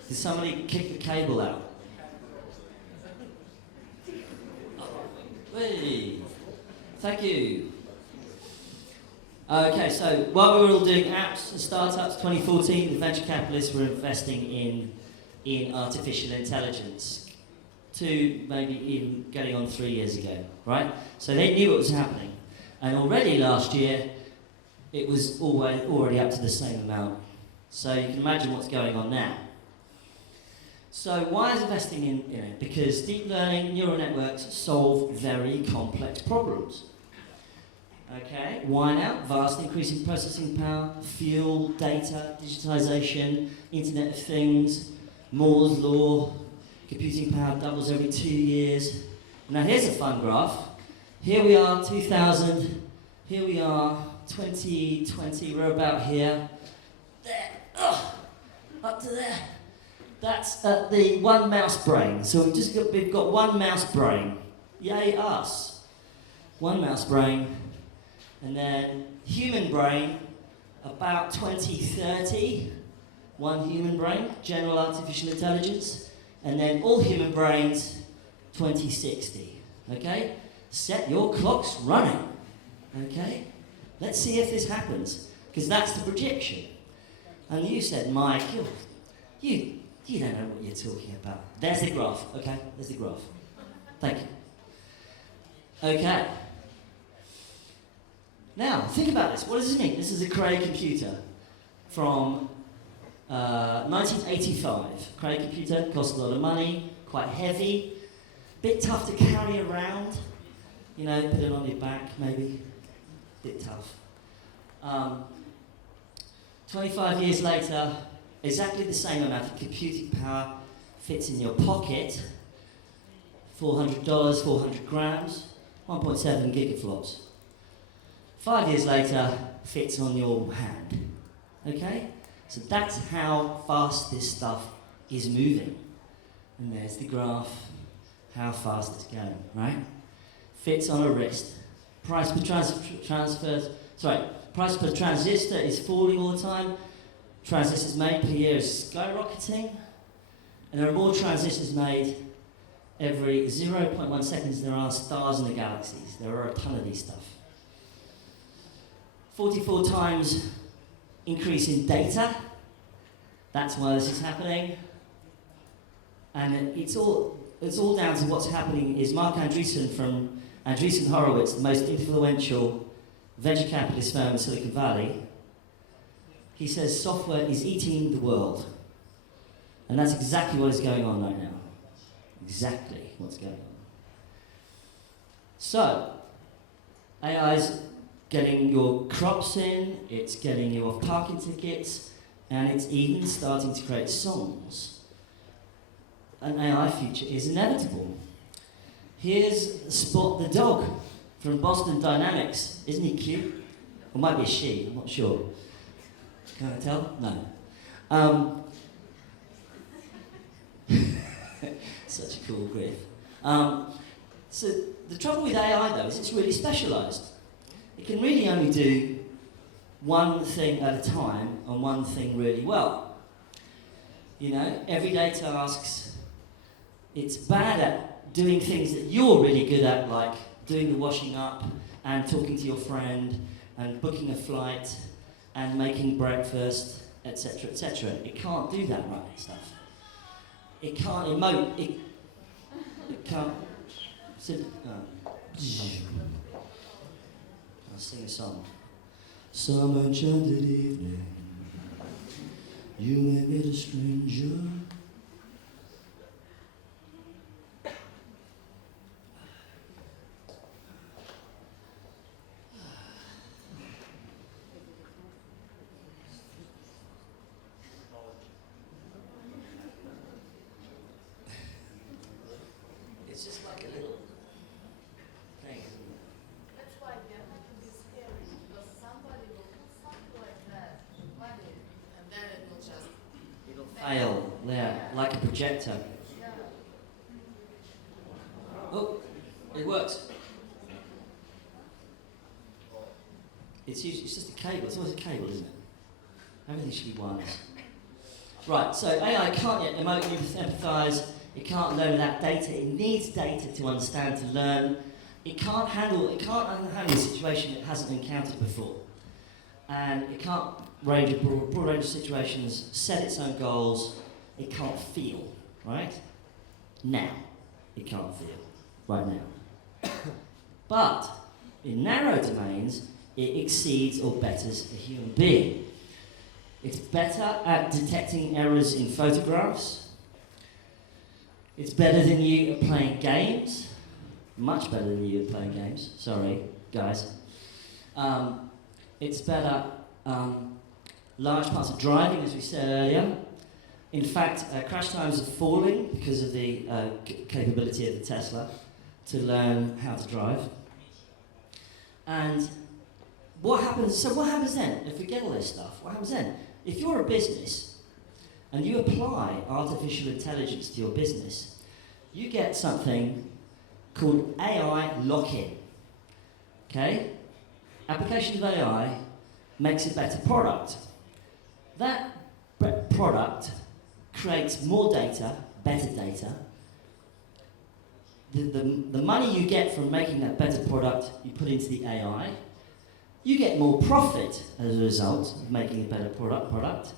Did somebody kick the cable out? Hey, thank you. Okay, so while we were all doing apps and startups, 2014, the venture capitalists were investing in artificial intelligence. 2, maybe even getting on 3 years ago, right? So they knew what was happening. And already last year, it was already up to the same amount. So you can imagine what's going on now. So why is investing in it? Because deep learning neural networks solve very complex problems. Okay, why now? Vast increase in processing power, fuel, data, digitization, Internet of Things, Moore's Law, computing power doubles every 2 years. Now here's a fun graph. Here we are, 2000. Here we are, 2020. We're about here. There, up to there. That's the one mouse brain. So we've got one mouse brain. Yay us. One mouse brain. And then human brain, about 2030. One human brain, general artificial intelligence. And then all human brains, 2060. Okay? Set your clocks running. Okay? Let's see if this happens. Because that's the projection. And you said, Mike, you don't know what you're talking about. There's the graph. Okay? There's the graph. Thank you. Okay. Now, think about this. What does this mean? This is a Cray computer from 1985. Cray computer, cost a lot of money, quite heavy, bit tough to carry around. You know, put it on your back, maybe. Bit tough. 25 years later, exactly the same amount of computing power fits in your pocket. $400, 400 grams. 1.7 gigaflops. 5 years later, fits on your hand. Okay? So that's how fast this stuff is moving. And there's the graph, how fast it's going, right? Fits on a wrist. Price per price per transistor is falling all the time. Transistors made per year is skyrocketing. And there are more transistors made every 0.1 seconds there are stars in the galaxies. There are a ton of these stuff. 44 times increase in data. That's why this is happening. And it's all down to what's happening is Mark Andreessen from Andreessen Horowitz, the most influential venture capitalist firm in Silicon Valley. He says software is eating the world. And that's exactly what is going on right now. Exactly what's going on. So, AI's getting your crops in, it's getting you off parking tickets, and it's even starting to create songs. An AI future is inevitable. Here's Spot the dog from Boston Dynamics. Isn't he cute? Or might be a she, I'm not sure. Can I tell? No. Such a cool griff. So the trouble with AI though is it's really specialised. It can really only do one thing at a time and one thing really well. You know, everyday tasks. It's bad at doing things that you're really good at, like doing the washing up and talking to your friend and booking a flight and making breakfast, etc., etc. It can't do that right stuff. It can't emote. It can't. I'll sing a song. Some enchanted evening, you may meet a stranger. It's just like a little thing, isn't it? That's why they have to be scary, because somebody will put something like that, money, and then it will just It'll fail there, like a projector. Oh, it works. It's just a cable. It's always a cable, isn't it? Everything should be wireless. Right, so AI can't yet emote, empathise. It can't learn without data. It needs data to understand, to learn. It can't handle a situation it hasn't encountered before. And it can't range a broad range of situations, set its own goals. It can't feel, right? Now, it can't feel, right now. But in narrow domains, it exceeds or betters a human being. It's better at detecting errors in photographs. It's better than you at playing games. Much better than you at playing games. Sorry, guys. It's better large parts of driving, as we said earlier. In fact, crash times are falling because of the capability of the Tesla to learn how to drive. And what happens then? If we get all this stuff, what happens then? If you're a business and you apply artificial intelligence to your business, you get something called AI lock-in. Okay? Application of AI makes a better product. That product creates more data, better data. The money you get from making that better product, you put into the AI. You get more profit as a result of making a better product.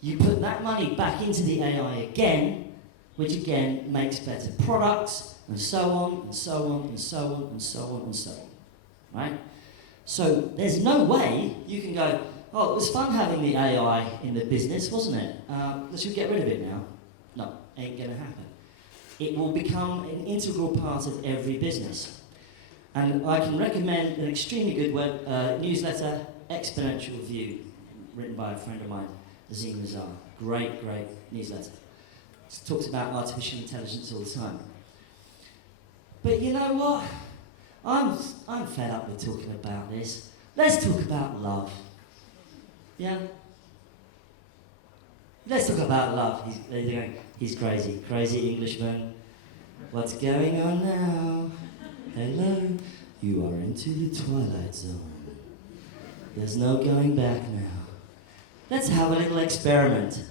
You put that money back into the AI again, which again makes better products, and so on, and so on, and so on, and so on, and so on. Right? So there's no way you can go, oh, it was fun having the AI in the business, wasn't it? Let's just get rid of it now. No, ain't gonna happen. It will become an integral part of every business. And I can recommend an extremely good newsletter, Exponential View, written by a friend of mine, Azim Nazar. Great, great newsletter. It talks about artificial intelligence all the time. But you know what? I'm fed up with talking about this. Let's talk about love. Yeah? Let's talk about love. He's crazy. Crazy Englishman. What's going on now? Hello? You are into the twilight zone. There's no going back now. Let's have a little experiment.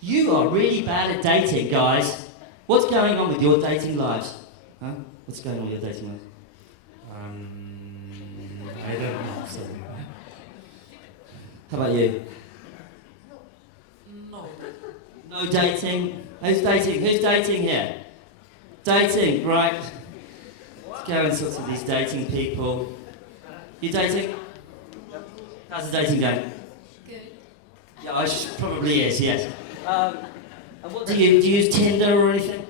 You are really bad at dating, guys. What's going on with your dating lives? Huh? What's going on with your dating lives? I don't know. So. How about you? No. No dating? Who's dating? Who's dating here? Dating, right. Let's go and talk to these dating people. You dating? How's the dating going? Good. Yeah, probably is, yes. And what do you use Tinder or anything?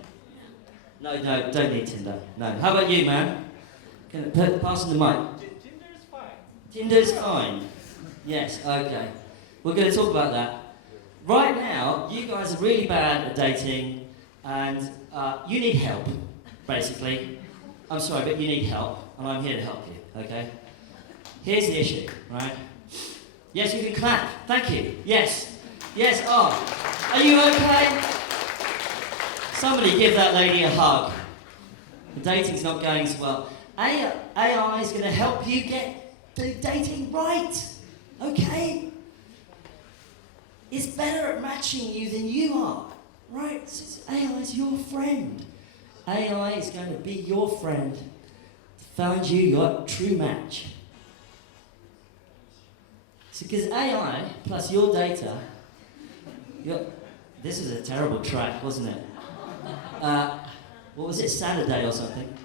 No, don't need Tinder. No. How about you, man? Pass on the mic. Tinder's fine. Tinder's fine. Yes, okay. We're going to talk about that. Right now, you guys are really bad at dating, and you need help, basically. I'm sorry, but you need help, and I'm here to help you, okay? Here's the issue, right? Yes, you can clap. Thank you. Yes. Yes, Are you okay? Somebody give that lady a hug. The dating's not going so well. AI is going to help you get the dating right, okay? It's better at matching you than you are, right? AI is your friend. AI is going to be your friend to find you your true match. Because AI plus your data, this is a terrible track, wasn't it? What was it, Saturday or something?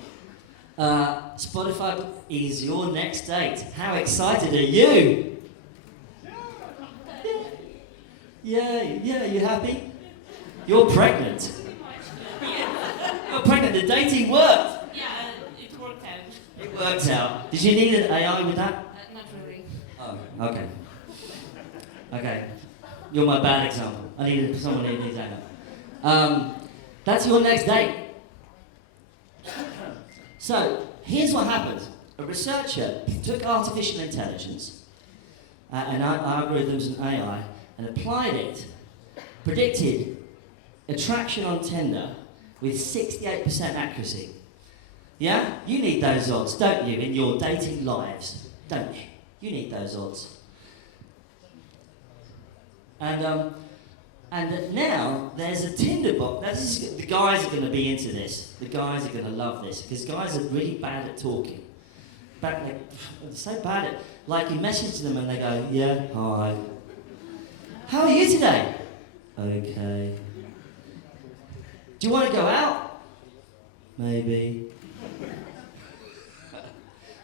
Spotify is your next date. How excited are you? Yeah, you happy? You're pregnant. You're pregnant, the dating worked. Yeah, it worked out. It worked out. Did you need an AI with that? Not really. Oh, okay. Okay. You're my bad example. I needed someone who needs that. That's your next date. So, here's what happened. A researcher took artificial intelligence and algorithms and AI and applied it, predicted attraction on Tinder with 68% accuracy. Yeah? You need those odds, don't you, in your dating lives? Don't you? You need those odds. And now there's a Tinder box. The guys are going to be into this. The guys are going to love this because guys are really bad at talking. They're so bad at, like, you message them and they go, yeah, hi. How are you today? Okay. Do you want to go out? Maybe.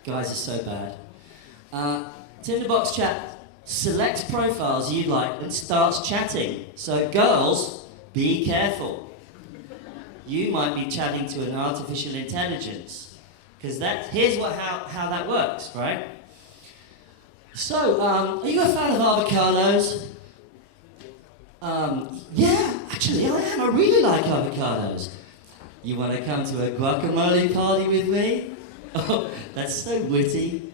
Guys are so bad. Tinderbox chat selects profiles you like and starts chatting. So girls, be careful. You might be chatting to an artificial intelligence. Because here's how that works, right? So, are you a fan of avocados? Yeah, actually I am. I really like avocados. You want to come to a guacamole party with me? Oh, that's so witty.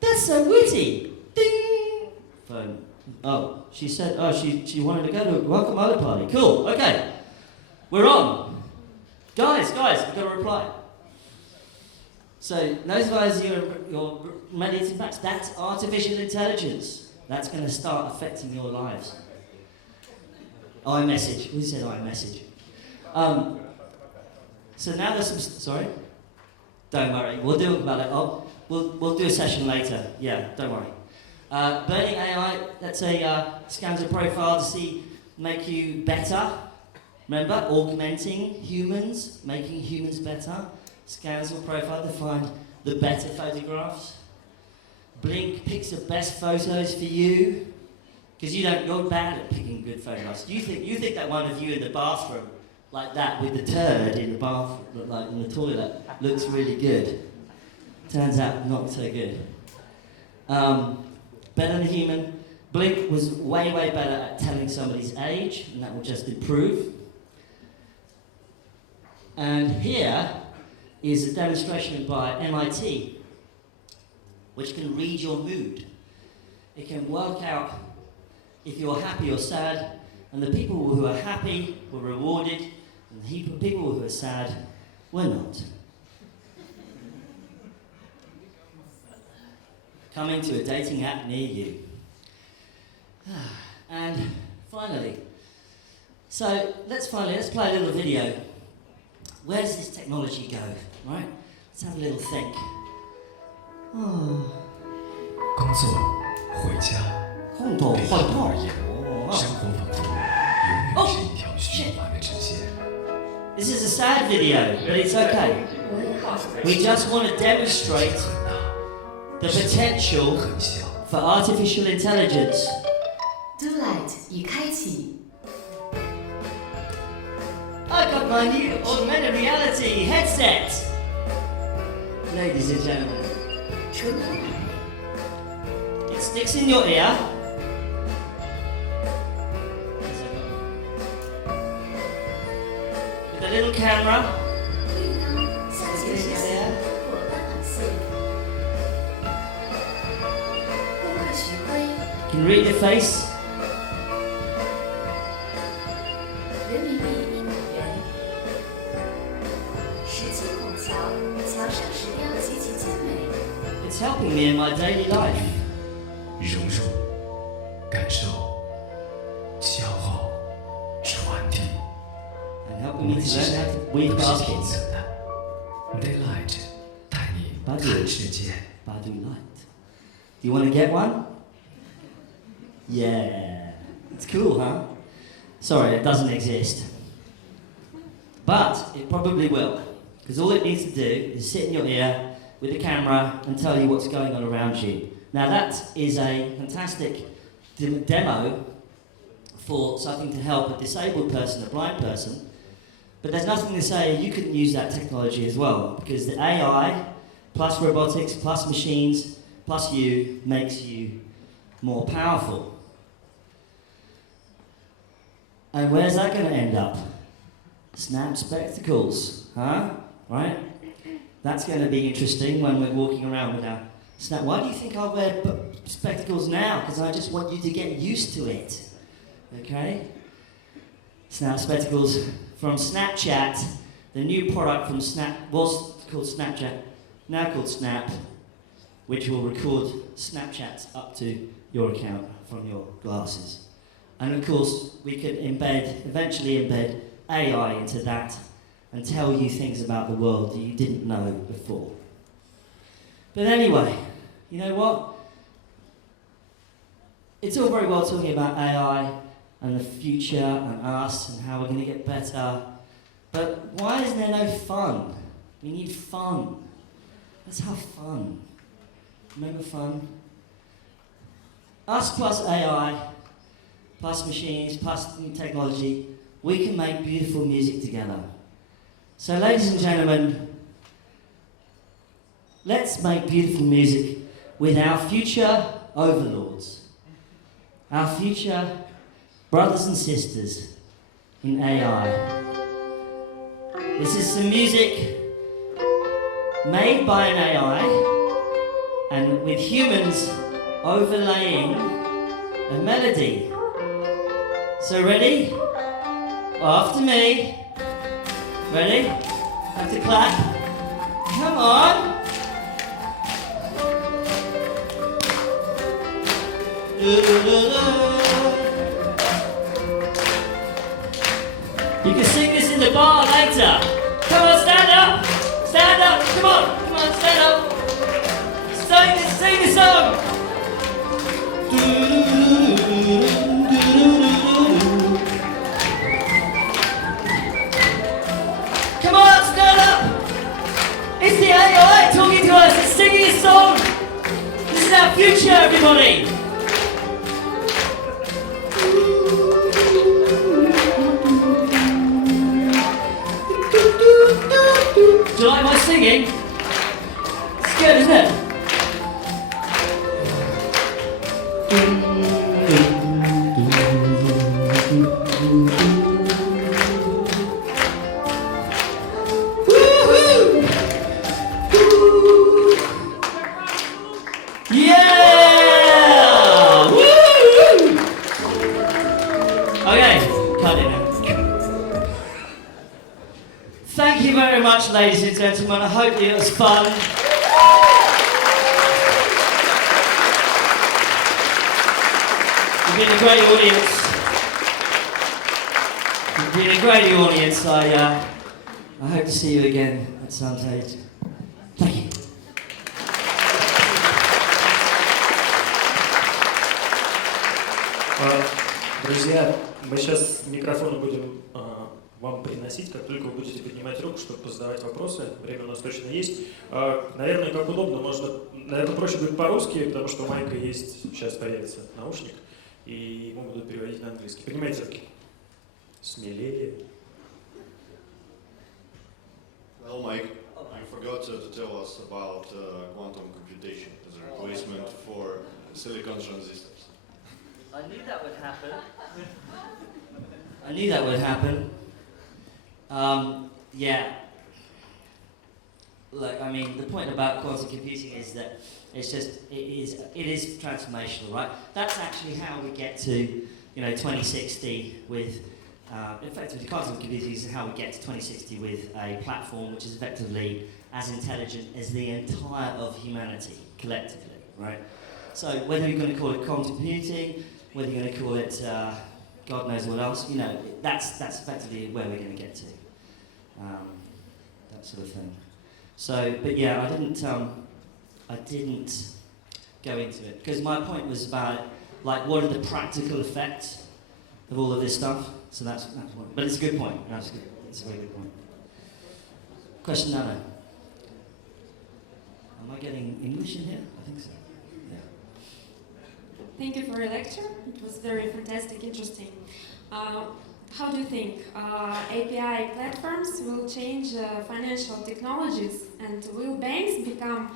That's so witty. Ding! Phone. Oh, she said, she wanted to go to a guacamole party. Cool, okay. We're on. Guys, we've got to reply. So, those guys, you're ready to match. That's artificial intelligence. That's going to start affecting your lives. iMessage. Who said iMessage? So now there's some... Sorry? Don't worry. We'll do it about it. We'll do a session later. Yeah, don't worry. Burning AI, let's say, scans a profile to make you better. Remember, augmenting humans, making humans better. Scans your profile to find the better photographs. Blink picks the best photos for you. Because you're bad at picking good photographs. You think that one of you in the bathroom, like that, with the turd in the bathroom, like in the toilet, looks really good. Turns out not so good. Better than human. Blink was way, way better at telling somebody's age, and that will just improve. And here is a demonstration by MIT, which can read your mood. It can work out if you're happy or sad, and the people who are happy were rewarded, and the people who are sad were not. Coming to a dating app near you. And finally, let's play a little video. Where does this technology go, right? Let's have a little think. 工作、回家，对他们而言，生活仿佛永远是一条循环的直线。 This is a sad video, but it's okay. We just want to demonstrate the potential for artificial intelligence. Do Light 已开启。 I got my new augmented reality headset. Ladies and gentlemen, 纯蓝海 it sticks in your ear. With a little camera. 绿灯向前实现通过斑马线。顾客徐辉， You can read the face. 人民币1美元。石青虹桥，桥上石雕极其精美。 It's helping me in my daily life. 融入、感受、消耗、传递， And 我 helping me 们 to 其实 learn how to 都 weave 是平 baskets. 等的。Daylight 带你看世界。 Badu Light. Do you want to get one? Yeah. It's cool, huh? Sorry, it doesn't exist. But it probably will. Because all it needs to do is sit in your ear with the camera and tell you what's going on around you. Now that is a fantastic demo for something to help a disabled person, a blind person. But there's nothing to say you couldn't use that technology as well, because the AI plus robotics plus machines plus you makes you more powerful. And where's that going to end up? Snap spectacles, huh? Right? That's going to be interesting when we're walking around with our snap. Why do you think I wear spectacles now? Because I just want you to get used to it. Okay? Snap spectacles from Snapchat, the new product from Snap was called Snapchat, now called Snap, which will record Snapchats up to your account from your glasses. And of course, we could eventually embed AI into that and tell you things about the world that you didn't know before. But anyway, you know what? It's all very well talking about AI and the future and us and how we're going to get better, but why is there no fun? We need fun. Let's have fun. Remember fun? Us plus AI, plus machines, plus new technology, we can make beautiful music together. So ladies and gentlemen, let's make beautiful music with our future overlords, our future brothers and sisters in AI. This is some music made by an AI and with humans overlaying a melody. So ready? After me. Ready? Have to clap. Come on. You can sing this in the bar later. Come on, stand up. Stand up. Come on, stand up. Sing the song. Come on, stand up. It's the AI talking to us. It's singing a song. This is our future, everybody. Do you like my singing? It's good, isn't it? Yeah! Woo! Okay, cut it now. Thank you very much, ladies and gentlemen. I hope it was fun. You've been a great audience. You've been a great audience. I hope to see you again at some stage. Thank you. Друзья, мы сейчас микрофоны будем вам приносить, как только вы будете поднимать руку, чтобы задавать вопросы. Время у нас точно есть. Наверное, как удобно, можно, наверное, проще будет по-русски, потому что у Майка есть, сейчас появится наушник, и ему будут переводить на английский. Поднимайте руки. Смелее. Well, Mike, you forgot to tell us about quantum computation as a replacement for silicon transistors. I knew that would happen. I knew that would happen. Yeah. Look, I mean, the point about quantum computing is that it's just it is transformational, right? That's actually how we get to 2060 with. Effectively, quantum computing is how we get to 2060 with a platform which is effectively as intelligent as the entire of humanity collectively, right? So whether you're going to call it quantum computing, whether you're going to call it God knows what else, that's effectively where we're going to get to. That sort of thing. So, but yeah, I didn't go into it because my point was about like what are the practical effects of all of this stuff. So that's one. But it's a good point. That's good. It's a very good point. Question, Nana. Am I getting English in here? I think so. Thank you for your lecture. It was very fantastic, interesting. How do you think API platforms will change financial technologies, and will banks become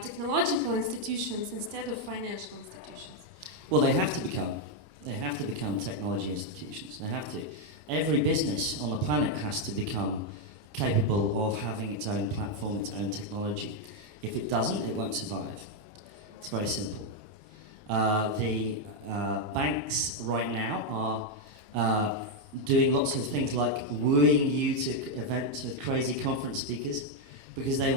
technological institutions instead of financial institutions? Well, they have to become. They have to become technology institutions. They have to. Every business on the planet has to become capable of having its own platform, its own technology. If it doesn't, it won't survive. It's very simple. The banks right now are doing lots of things like wooing you to events with crazy conference speakers because they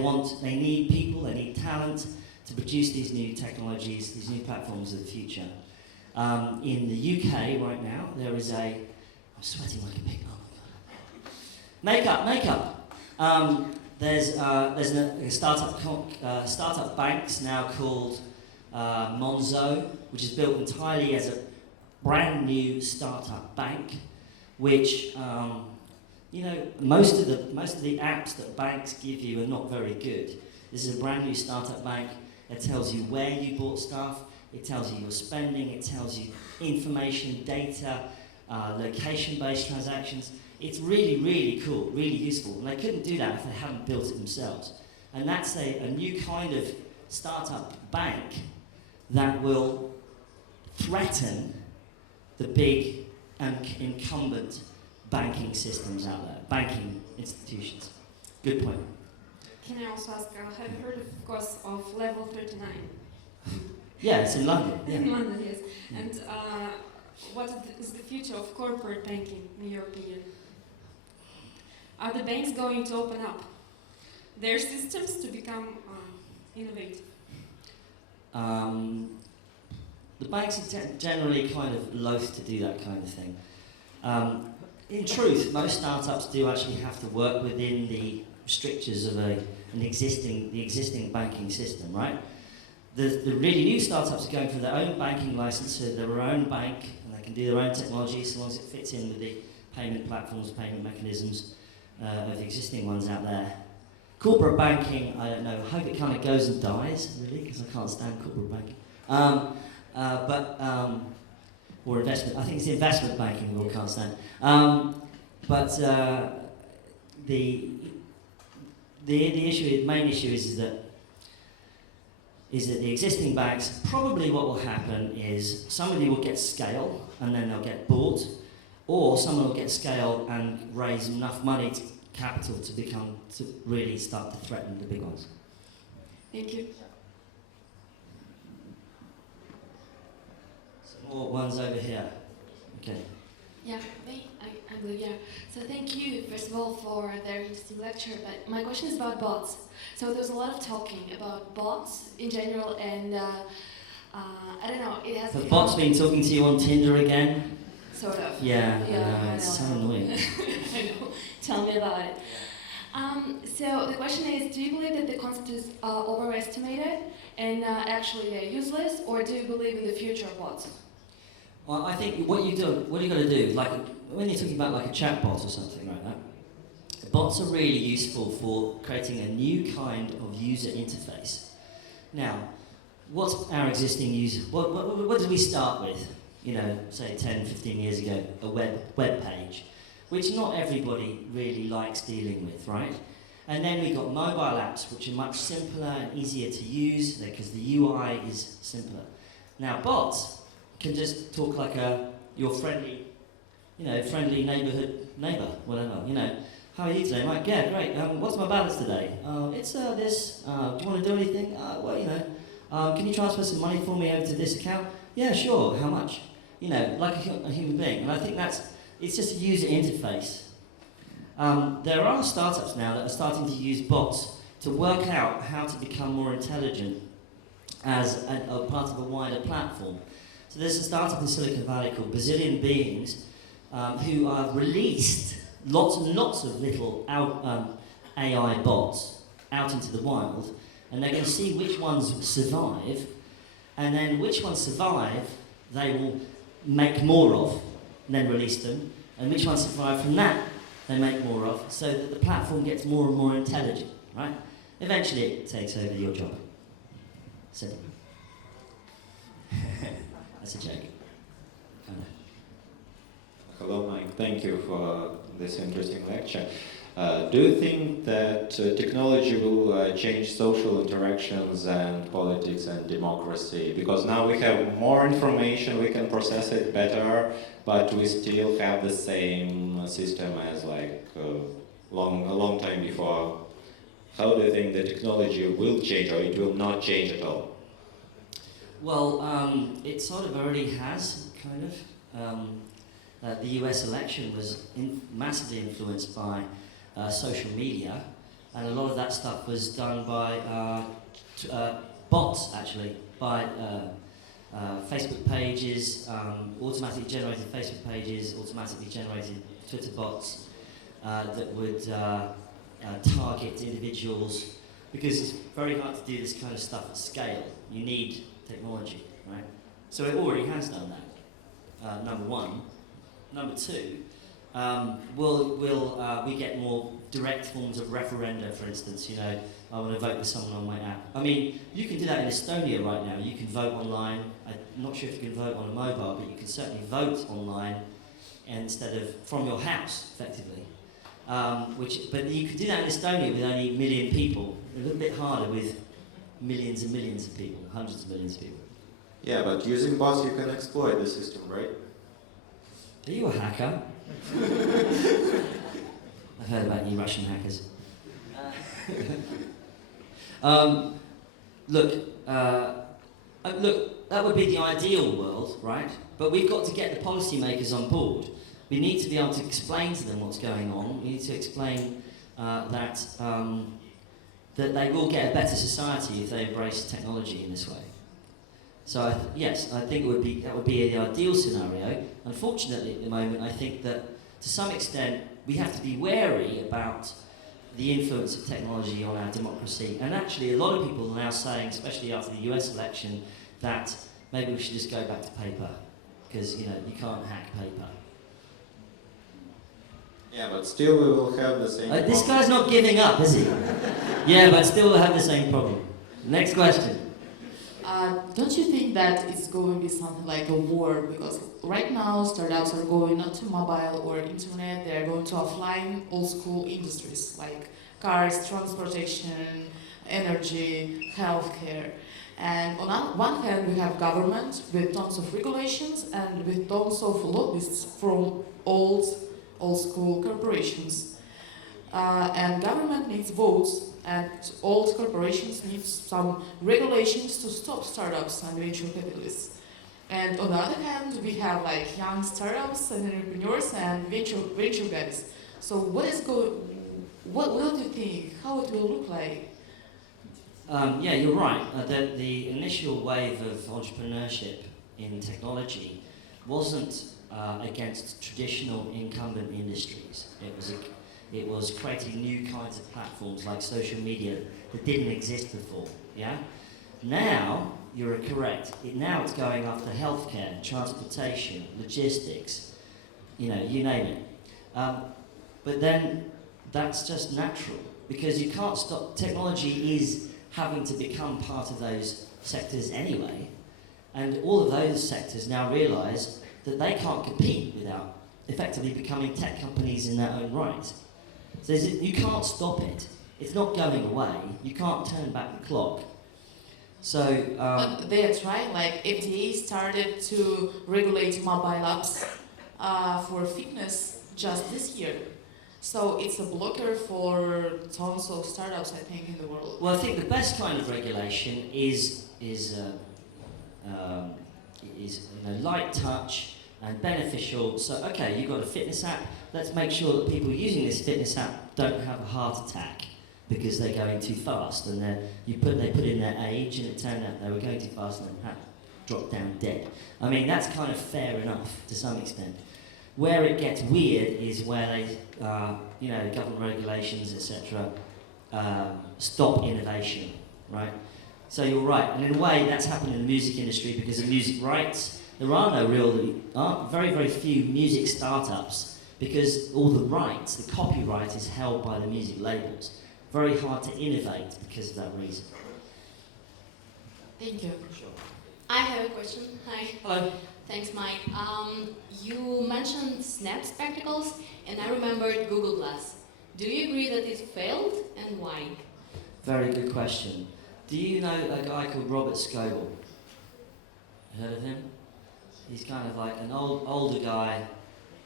need people, they need talent to produce these new technologies, these new platforms of the future. In the UK right now, there is I'm sweating like a pig, oh my god. Makeup. There's a startup banks now called Monzo, which is built entirely as a brand new startup bank, which most of the apps that banks give you are not very good. This is a brand new startup bank. It tells you where you bought stuff. It tells you your spending. It tells you information, data, location-based transactions. It's really, really cool, really useful. And they couldn't do that if they hadn't built it themselves. And that's a new kind of startup bank that will threaten the big and incumbent banking systems out there, banking institutions. Good point. Can I also ask, have you heard, of course, of Level 39? Yeah, it's in London. Yeah. In London, yes. And what is the future of corporate banking, in your opinion? Are the banks going to open up their systems to become innovative? The banks are generally kind of loath to do that kind of thing. In truth, most startups do actually have to work within the strictures of the existing banking system, right? The really new startups are going for their own banking license, so their own bank, and they can do their own technology so long as it fits in with the payment platforms, payment mechanisms of the existing ones out there. Corporate banking, I don't know, I hope it kind of goes and dies, really, because I can't stand corporate banking. Or investment, I think it's investment banking we all can't stand. The main issue is that is that the existing banks, probably what will happen is somebody will get scale and then they'll get bought, or someone will get scale and raise enough money, capital to really start to threaten the big ones. Thank you. Some more ones over here. Okay. Yeah, I'm Olivia. So thank you, first of all, for a very interesting lecture. But my question is about bots. So there's a lot of talking about bots in general, and I don't know, it has Have become... bots been talking to you on Tinder again? Sort of. Yeah, Yeah, I it's know. so annoying. I know. Tell me about it. So the question is, do you believe that the concept is overestimated and actually they're useless, or do you believe in the future of bots? Well, I think what you got to do, like when you're talking about like a chatbot or something like that, bots are really useful for creating a new kind of user interface. Now, what's our existing user? What did we start with? You know, say 10, 15 years ago, a web page, which not everybody really likes dealing with, right? And then we got mobile apps, which are much simpler and easier to use because the UI is simpler. Now, bots can just talk like your friendly, friendly neighbourhood neighbour, whatever, How are you today, Mike? Yeah, great. What's my balance today? It's this. Do you want to do anything? Can you transfer some money for me over to this account? Yeah, sure. How much? Like a human being. And I think it's just a user interface. There are startups now that are starting to use bots to work out how to become more intelligent as a part of a wider platform. So there's a startup in Silicon Valley called Brazilian Beings who have released lots and lots of little AI bots out into the wild, and they're going to see which ones survive, and then which ones survive they will make more of, and then release them, and which ones survive from that they make more of, so that the platform gets more and more intelligent, right? Eventually it takes over your job. Simple. That's a joke. Hello, Mike. Thank you for this interesting lecture. Do you think that technology will change social interactions and politics and democracy? Because now we have more information, we can process it better, but we still have the same system as like a long time before. How do you think the technology will change, or it will not change at all? Well, it sort of already has, kind of. The US election was massively influenced by social media, and a lot of that stuff was done by bots, actually, by Facebook pages, automatically generated Facebook pages, automatically generated Twitter bots that would target individuals, because it's very hard to do this kind of stuff at scale. You need technology, right? So it already has done that, number one. Number two, will we get more direct forms of referenda, for instance, I want to vote for someone on my app. I mean, you can do that in Estonia right now. You can vote online. I'm not sure if you can vote on a mobile, but you can certainly vote online instead of from your house, effectively. But you could do that in Estonia with only 1 million people. A little bit harder with millions and millions of people, hundreds of millions of people. Yeah, but using bots you can exploit the system, right? Are you a hacker? I've heard about you Russian hackers. Look, that would be the ideal world, right? But we've got to get the policymakers on board. We need to be able to explain to them what's going on. We need to explain that they will get a better society if they embrace technology in this way. So yes, I think that would be the ideal scenario. Unfortunately, at the moment, I think that to some extent we have to be wary about the influence of technology on our democracy. And actually, a lot of people are now saying, especially after the US election, that maybe we should just go back to paper, because you can't hack paper. Yeah, but still we will have the same problem. This guy's not giving up, is he? Yeah, but still we'll have the same problem. Next question. Don't you think that it's going to be something like a war? Because right now startups are going not to mobile or internet, they're going to offline old school industries like cars, transportation, energy, healthcare. And on one hand, we have government with tons of regulations and with tons of lobbyists from old school corporations. And government needs votes, and old corporations need some regulations to stop startups and venture capitalists. And on the other hand, we have like young startups and entrepreneurs and venture guys. So what do you think? How it will look like? Yeah, you're right. The initial wave of entrepreneurship in technology wasn't against traditional incumbent industries. It was creating new kinds of platforms like social media that didn't exist before. Yeah. Now you're correct. Now it's going after healthcare, transportation, logistics. You name it. But then that's just natural because you can't stop. Technology is having to become part of those sectors anyway, and all of those sectors now realise that they can't compete without effectively becoming tech companies in their own right. So you can't stop it. It's not going away. You can't turn back the clock. So but they are trying. Like FDA started to regulate mobile apps for fitness just this year. So it's a blocker for tons of startups, I think, in the world. Well, I think the best kind of regulation is light touch and beneficial. So, okay, you've got a fitness app. Let's make sure that people using this fitness app don't have a heart attack because they're going too fast. And they put in their age, and it turned out they were going too fast and they dropped down dead. I mean, that's kind of fair enough to some extent. Where it gets weird is where they, government regulations, etc., stop innovation, right? So you're right, and in a way that's happened in the music industry because of music rights. There aren't very, very few music startups because all the rights, the copyright is held by the music labels. Very hard to innovate because of that reason. Thank you. Sure. I have a question. Hi. Hello. Thanks, Mike. You mentioned Snap spectacles, and I remembered Google Glass. Do you agree that it failed, and why? Very good question. Do you know a guy called Robert Scoble? Heard of him? He's kind of like an older guy,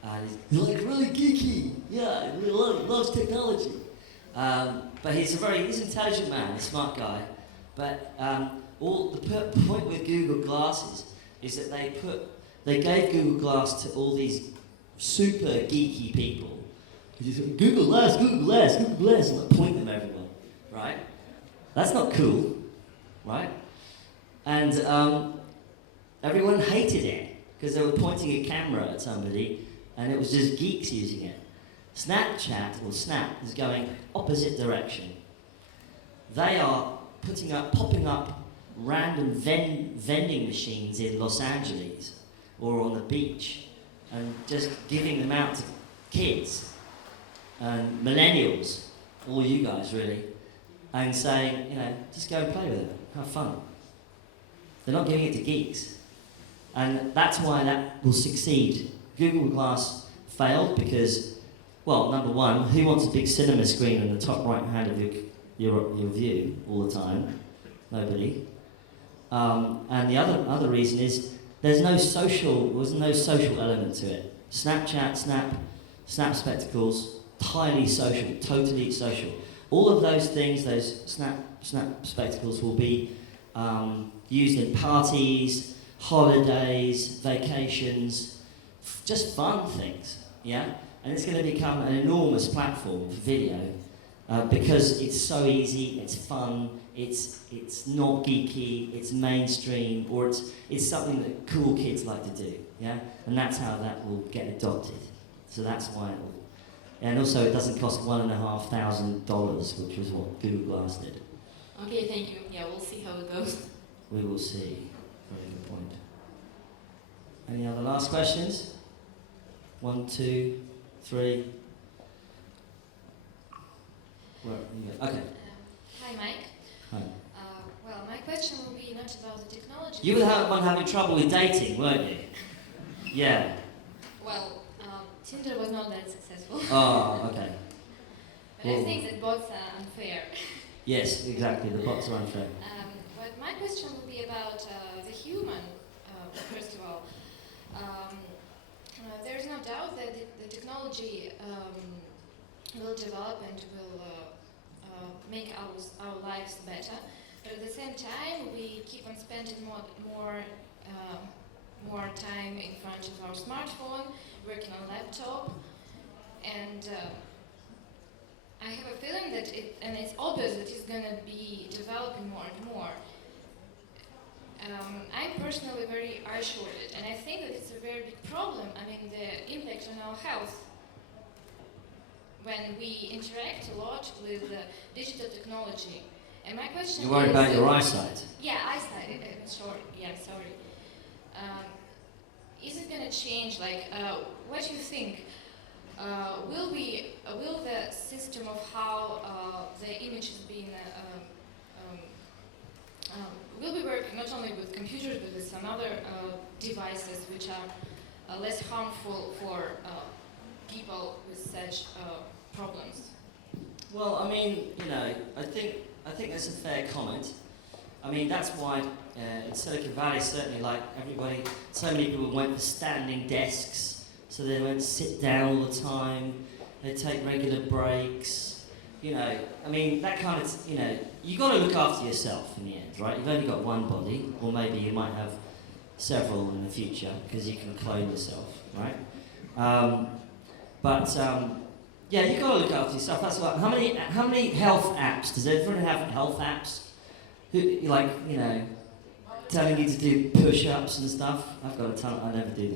and he's like really geeky. Yeah, he loves technology. But he's an intelligent man, a smart guy. But the point with Google Glasses is that they gave Google Glass to all these super geeky people. Google Glass, Google Glass, Google Glass, and point them everywhere, right? That's not cool, right? And everyone hated it because they were pointing a camera at somebody and it was just geeks using it. Snapchat, or Snap, is going opposite direction. They are popping up random vending machines in Los Angeles or on the beach and just giving them out to kids and millennials, all you guys really, and saying, just go and play with it, have fun. They're not giving it to geeks. And that's why that will succeed. Google Glass failed because, well, number one, who wants a big cinema screen in the top right hand of your view all the time? Nobody. And the other reason is there was no social element to it. Snapchat, Snap spectacles, highly social, totally social. All of those things, those Snap spectacles will be used in parties, holidays, vacations, just fun things, yeah? And it's going to become an enormous platform for video because it's so easy, it's fun, it's not geeky, it's mainstream, or it's something that cool kids like to do, yeah? And that's how that will get adopted. So that's why it will. And also it doesn't cost $1,500, which was what Google Glass did. Okay, thank you. Yeah, we'll see how it goes. We will see. Very good point. Any other last questions? 1, 2, 3. Okay. Hi, Mike. Hi. Well, my question will be not about the technology. You were the one having trouble with dating, weren't you? Yeah. Well, Tinder was not that successful. Oh, okay. But I think that bots are unfair. Yes, exactly. The bots are unfair. But my question will be about the human, first of all. There is no doubt that the technology will develop and will make our lives better. But at the same time, we keep on spending more time in front of our smartphone, working on laptop, and I have a feeling that it's obvious that it's going to be developing more and more. I'm personally very eye-shorted, and I think that it's a very big problem. I mean, the impact on our health when we interact a lot with digital technology. And my question is... You're worried about your eyesight? Yeah, eyesight, sorry. Yeah, sorry. Is it going to change, like, what do you think? Will the system of how the image is being will be working not only with computers but with some other devices which are less harmful for people with such problems? Well, I mean, you know, I think that's a fair comment. I mean, that's why in Silicon Valley, certainly, like everybody, so many people went for standing desks, so they won't sit down all the time. They take regular breaks. You know, I mean, that kind of, you know, you got to look after yourself in the end, right? You've only got one body, or maybe you might have several in the future because you can clone yourself, right? Yeah, you got to look after yourself. That's like how many health apps does everyone have? Health apps, who like, you know, telling you to do push-ups and stuff. I've got a ton. I never do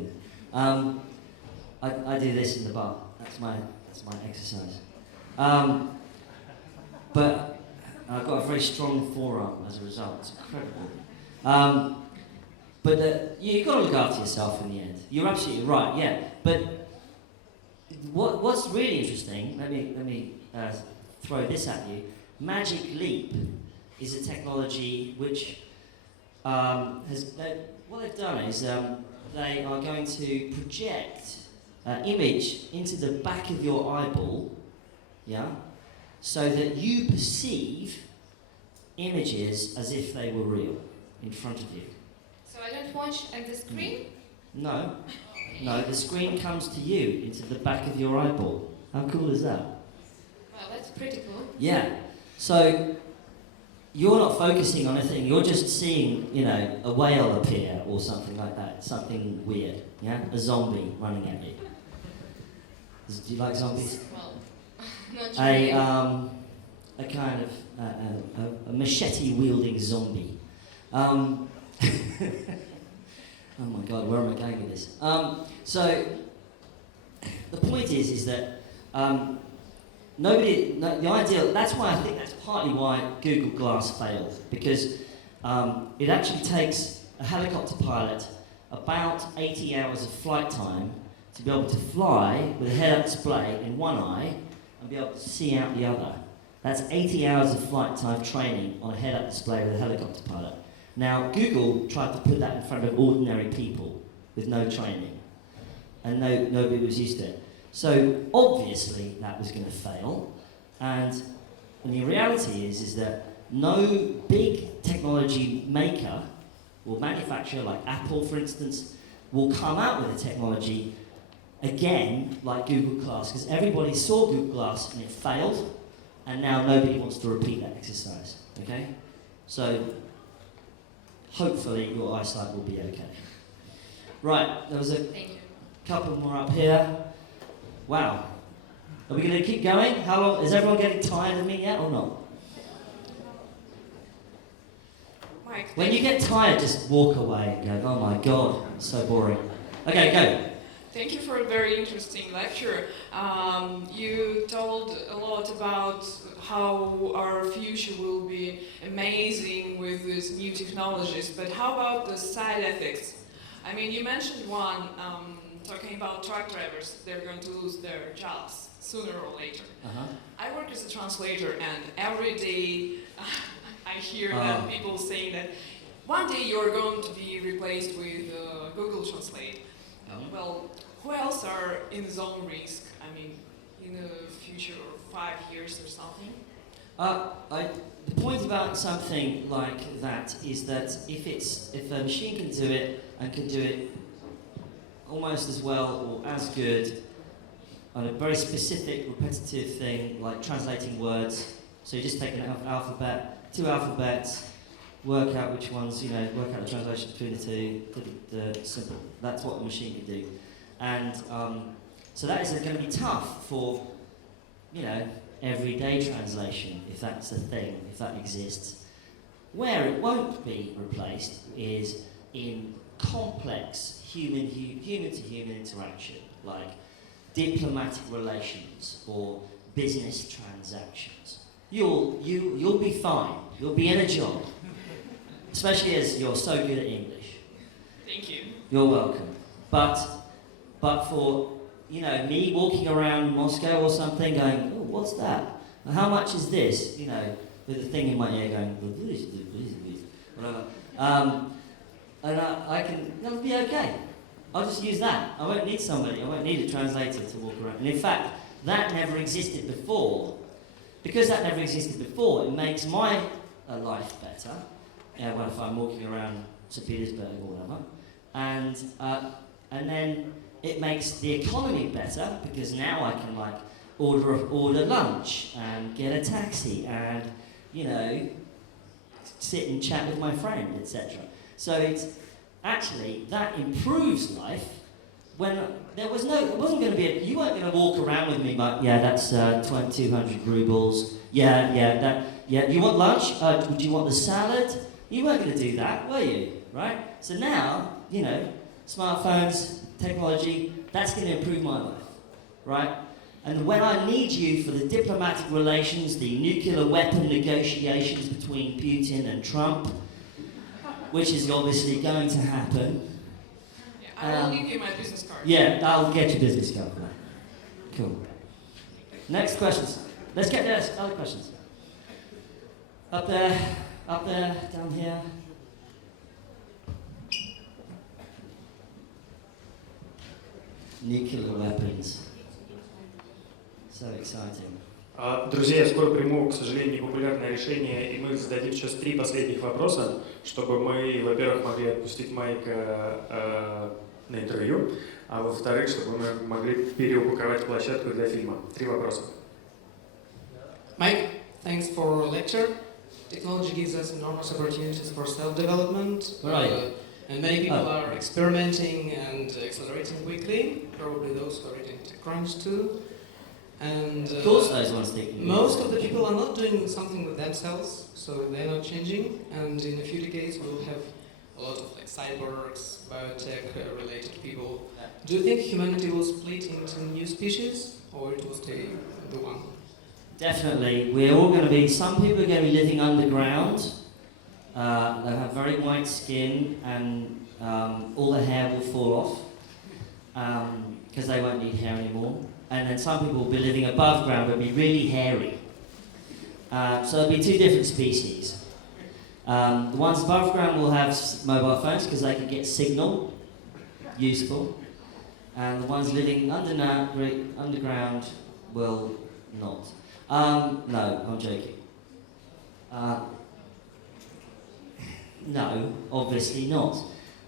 them. I do this in the bar. That's my exercise. But I've got a very strong forearm as a result. It's incredible. But you've got to look after yourself in the end. You're absolutely right. Yeah. But what's really interesting? Let me throw this at you. Magic Leap is a technology which what they've done is they are going to project image into the back of your eyeball, yeah, so that you perceive images as if they were real in front of you. So I don't watch at the screen? No, the screen comes to you into the back of your eyeball. How cool is that? Well, that's pretty cool. Yeah, so you're not focusing on anything, you're just seeing, you know, a whale appear or something like that, something weird, yeah? A zombie running at you. Do you like zombies? Well, not really. A kind of a machete-wielding zombie. Oh my God, where am I going with this? So the point is that the idea, that's why I think that's partly why Google Glass failed, because it actually takes a helicopter pilot about 80 hours of flight time to be able to fly with a head-up display in one eye and be able to see out the other. That's 80 hours of flight time training on a head-up display with a helicopter pilot. Now, Google tried to put that in front of ordinary people with no training, and nobody was used to it. So obviously that was going to fail, and the reality is that no big technology maker or manufacturer, like Apple for instance, will come out with a technology again like Google Glass, because everybody saw Google Glass and it failed, and now nobody wants to repeat that exercise, okay? So hopefully your eyesight will be okay. Right, there was a couple more up here. Wow. Are we going to keep going? How long? Is everyone getting tired of me yet or not? Mike, when you get tired, just walk away and go, oh my God, so boring. Okay, go. Thank you for a very interesting lecture. You told a lot about how our future will be amazing with these new technologies, but how about the side effects? I mean, you mentioned one, talking about truck drivers. They're going to lose their jobs sooner or later. I work as a translator, and every day I hear that people saying that one day you're going to be replaced with Google Translate. Well, who else are in zone risk? I mean, in the future, or 5 years or something? The point about something like that is that if a machine can do it and can do it almost as well or as good on a very specific, repetitive thing like translating words, so you just take an alphabet, 2 alphabets, work out which ones, work out the translation between the two, the simple. That's what the machine can do. And so that is going to be tough for, everyday translation, if that's a thing, if that exists. Where it won't be replaced is in complex human-to-human interaction, like diplomatic relations or business transactions. You'll be fine. You'll be in a job, especially as you're so good at English. Thank you. You're welcome. But for me walking around Moscow or something, going, oh, what's that? And how much is this? With the thing in my ear going, whatever. And I can, that'll be okay. I'll just use that. I won't need somebody. I won't need a translator to walk around. And in fact, that never existed before. Because that never existed before, it makes my life better. If I'm walking around St. Petersburg or whatever. And then it makes the economy better because now I can order lunch and get a taxi and sit and chat with my friend, etc. So it's actually that improves life when it wasn't going to be you weren't going to walk around with me like, that's 200 rubles, you want lunch, do you want the salad? You weren't going to do that, were you? Right? So now smartphones, technology, that's going to improve my life, right? And when I need you for the diplomatic relations, the nuclear weapon negotiations between Putin and Trump, which is obviously going to happen. I will give you my business card. Yeah, I'll get your business card. Cool. Next questions. Let's get to other questions. Up there, down here. Nuclear weapons. So exciting. Друзья, я скоро приму, к сожалению, непопулярное решение, и мы зададим сейчас 3 последних вопроса, чтобы мы, во-первых, могли отпустить Майка на интервью, а во-вторых, чтобы мы могли переупаковать площадку для фильма. 3 вопроса. Mike, thanks for your lecture. Technology gives us enormous opportunities for self-development. Right. And many people are experimenting and accelerating quickly, probably those who are reading TechCrunch too. And of course those ones think most of the people are not doing something with themselves, so they're not changing. And in a few decades we'll have a lot of cyborgs, biotech related people. Do you think humanity will split into new species, or it will stay the one? Definitely. We're all going to be, some people are going to be living underground. They'll have very white skin and all the hair will fall off because they won't need hair anymore. And then some people will be living above ground but be really hairy. So there'll be 2 different species. The ones above ground will have mobile phones because they can get signal, useful. And the ones living underground will not. No, I'm joking. No, obviously not.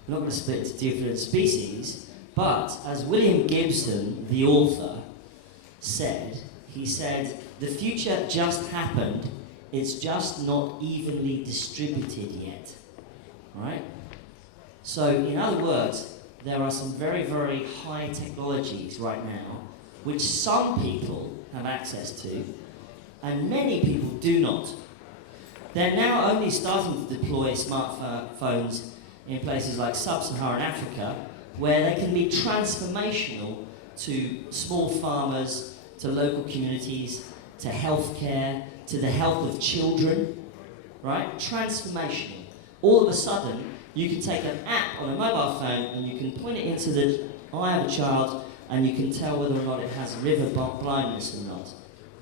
We're not going to split into different species, but as William Gibson, the author, said, he said, the future just happened, it's just not evenly distributed yet. Right? So, in other words, there are some very, very high technologies right now which some people have access to and many people do not. They're now only starting to deploy smartphones in places like sub-Saharan Africa where they can be transformational to small farmers, to local communities, to healthcare, to the health of children, right? Transformational. All of a sudden, you can take an app on a mobile phone and you can point it into the eye of a child and you can tell whether or not it has river blindness or not.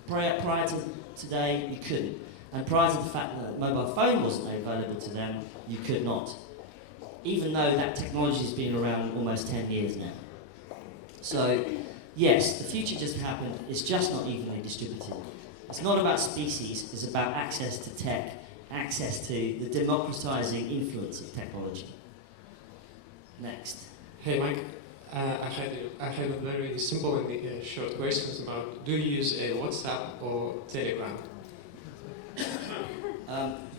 Prior to today, you couldn't. And prior to the fact that the mobile phone wasn't available to them, you could not. Even though that technology has been around almost 10 years now. So, yes, the future just happened, it's just not evenly distributed. It's not about species, it's about access to tech, access to the democratizing influence of technology. Next. Hey Mike, I have a very simple and short questions about, do you use a WhatsApp or Telegram?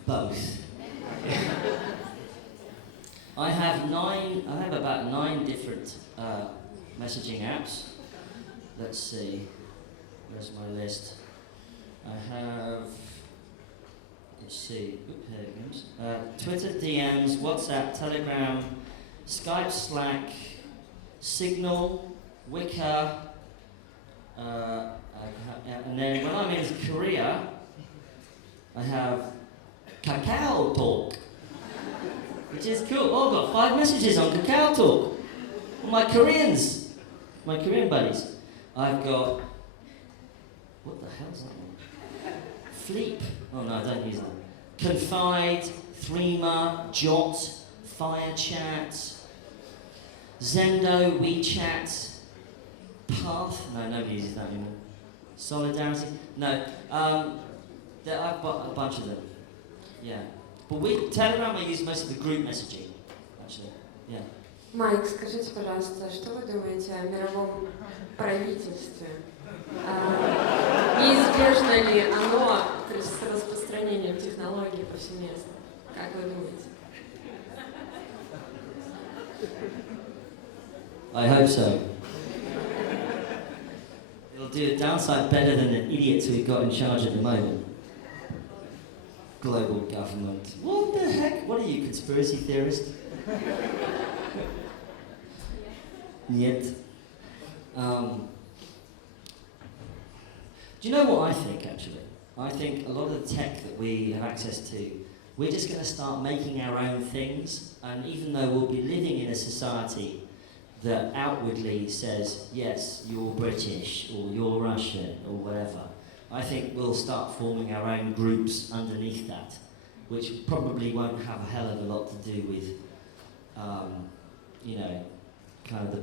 Both. I have about 9 different messaging apps. Let's see, where's my list? I have, let's see, here it comes. Twitter DMs, WhatsApp, Telegram, Skype, Slack, Signal, Wicker, and then when I'm in Korea, I have Kakao Talk, which is cool. Oh, I've got 5 messages on Kakao Talk. My Korean buddies. I've got, what the hell's that one? Fleep. Oh no, I don't use that. Confide, Threema, Jot, FireChat, Zendo, WeChat, Path. No, nobody uses that anymore. Solidarity. No. I've got a bunch of them. Yeah. But Telegram I use most of the group messaging, actually. Yeah. Майк, скажите, пожалуйста, что вы думаете о мировом правительстве? Неизбежно ли оно с распространением технологий повсеместно? Как вы думаете? I hope so. It'll do a downside better than the idiots we've got in charge at the moment. Global government. What the heck? What are you, conspiracy theorist? Yet. Do you know what I think, actually? I think a lot of the tech that we have access to, we're just going to start making our own things, and even though we'll be living in a society that outwardly says, yes, you're British, or you're Russian, or whatever, I think we'll start forming our own groups underneath that, which probably won't have a hell of a lot to do with, you know, kind of the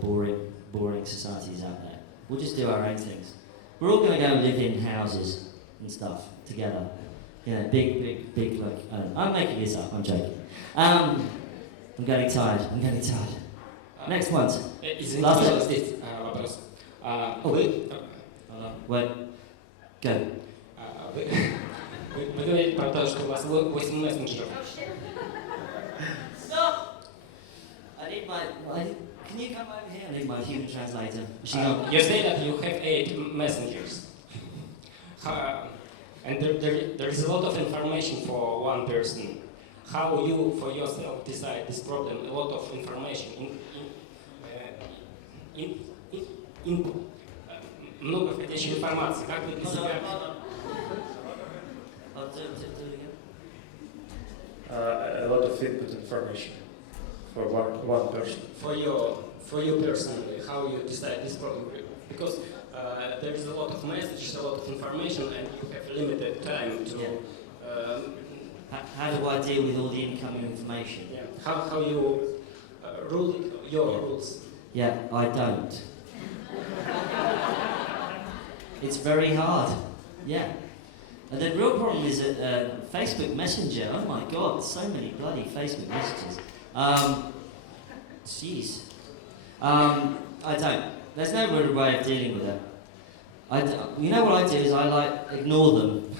boring societies out there. We'll just do our own things. We're all going to go and live in houses and stuff together. You know, big, like, I'm making this up, I'm joking. I'm getting tired. Next one. Last one. Здесь вопрос. Wait. Go. Вы говорите про то, что у вас 8 мессенджеров. Stop! Can you come over here? I need my human translator. You say that you have 8 messengers. And there is a lot of information for one person. How you, for yourself, decide this problem? A lot of information. Много входящей информации. Как вы для себя... A lot of input information for one person. For you personally, how you decide this problem? Because there is a lot of messages, a lot of information, and you have limited time to. How do I deal with all the incoming information? Yeah. How you rule your rules? Yeah, I don't. It's very hard. Yeah. And the real problem is that Facebook Messenger, oh my god, so many bloody Facebook messages. Jeez. I don't. There's no real way of dealing with it. You know what I do is I ignore them.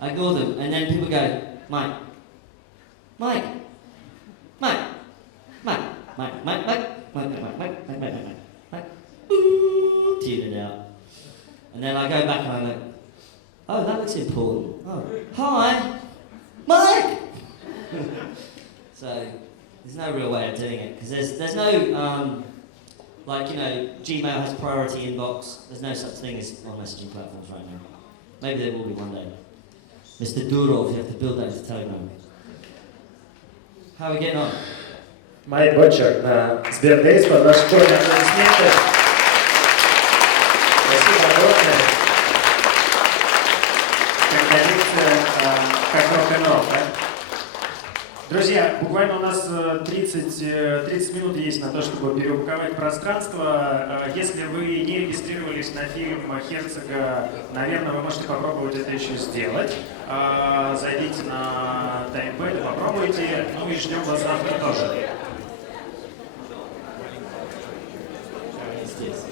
I ignore them, and then people go, Mike. Tune it out. And then I go back and I'm like, oh, that looks important. Oh, hi, Mike! So, there's no real way of doing it, because there's no, like, you know, Gmail has priority inbox. There's no such thing as on messaging platforms right now. Maybe there will be one day. Mr. Durov, you have to build that into Telegram. How are we getting on? Майк Батчер на SBERDAYS под ваши школьные аплодисменты. Спасибо огромное. Как говорится, как рок-н-ролл, да? Друзья, буквально у нас 30 минут есть на то, чтобы переупаковать пространство. Если вы не регистрировались на фильм Херцога, наверное, вы можете попробовать это еще сделать. Зайдите на таймпэд, попробуйте, ну и ждем вас завтра тоже. Здесь.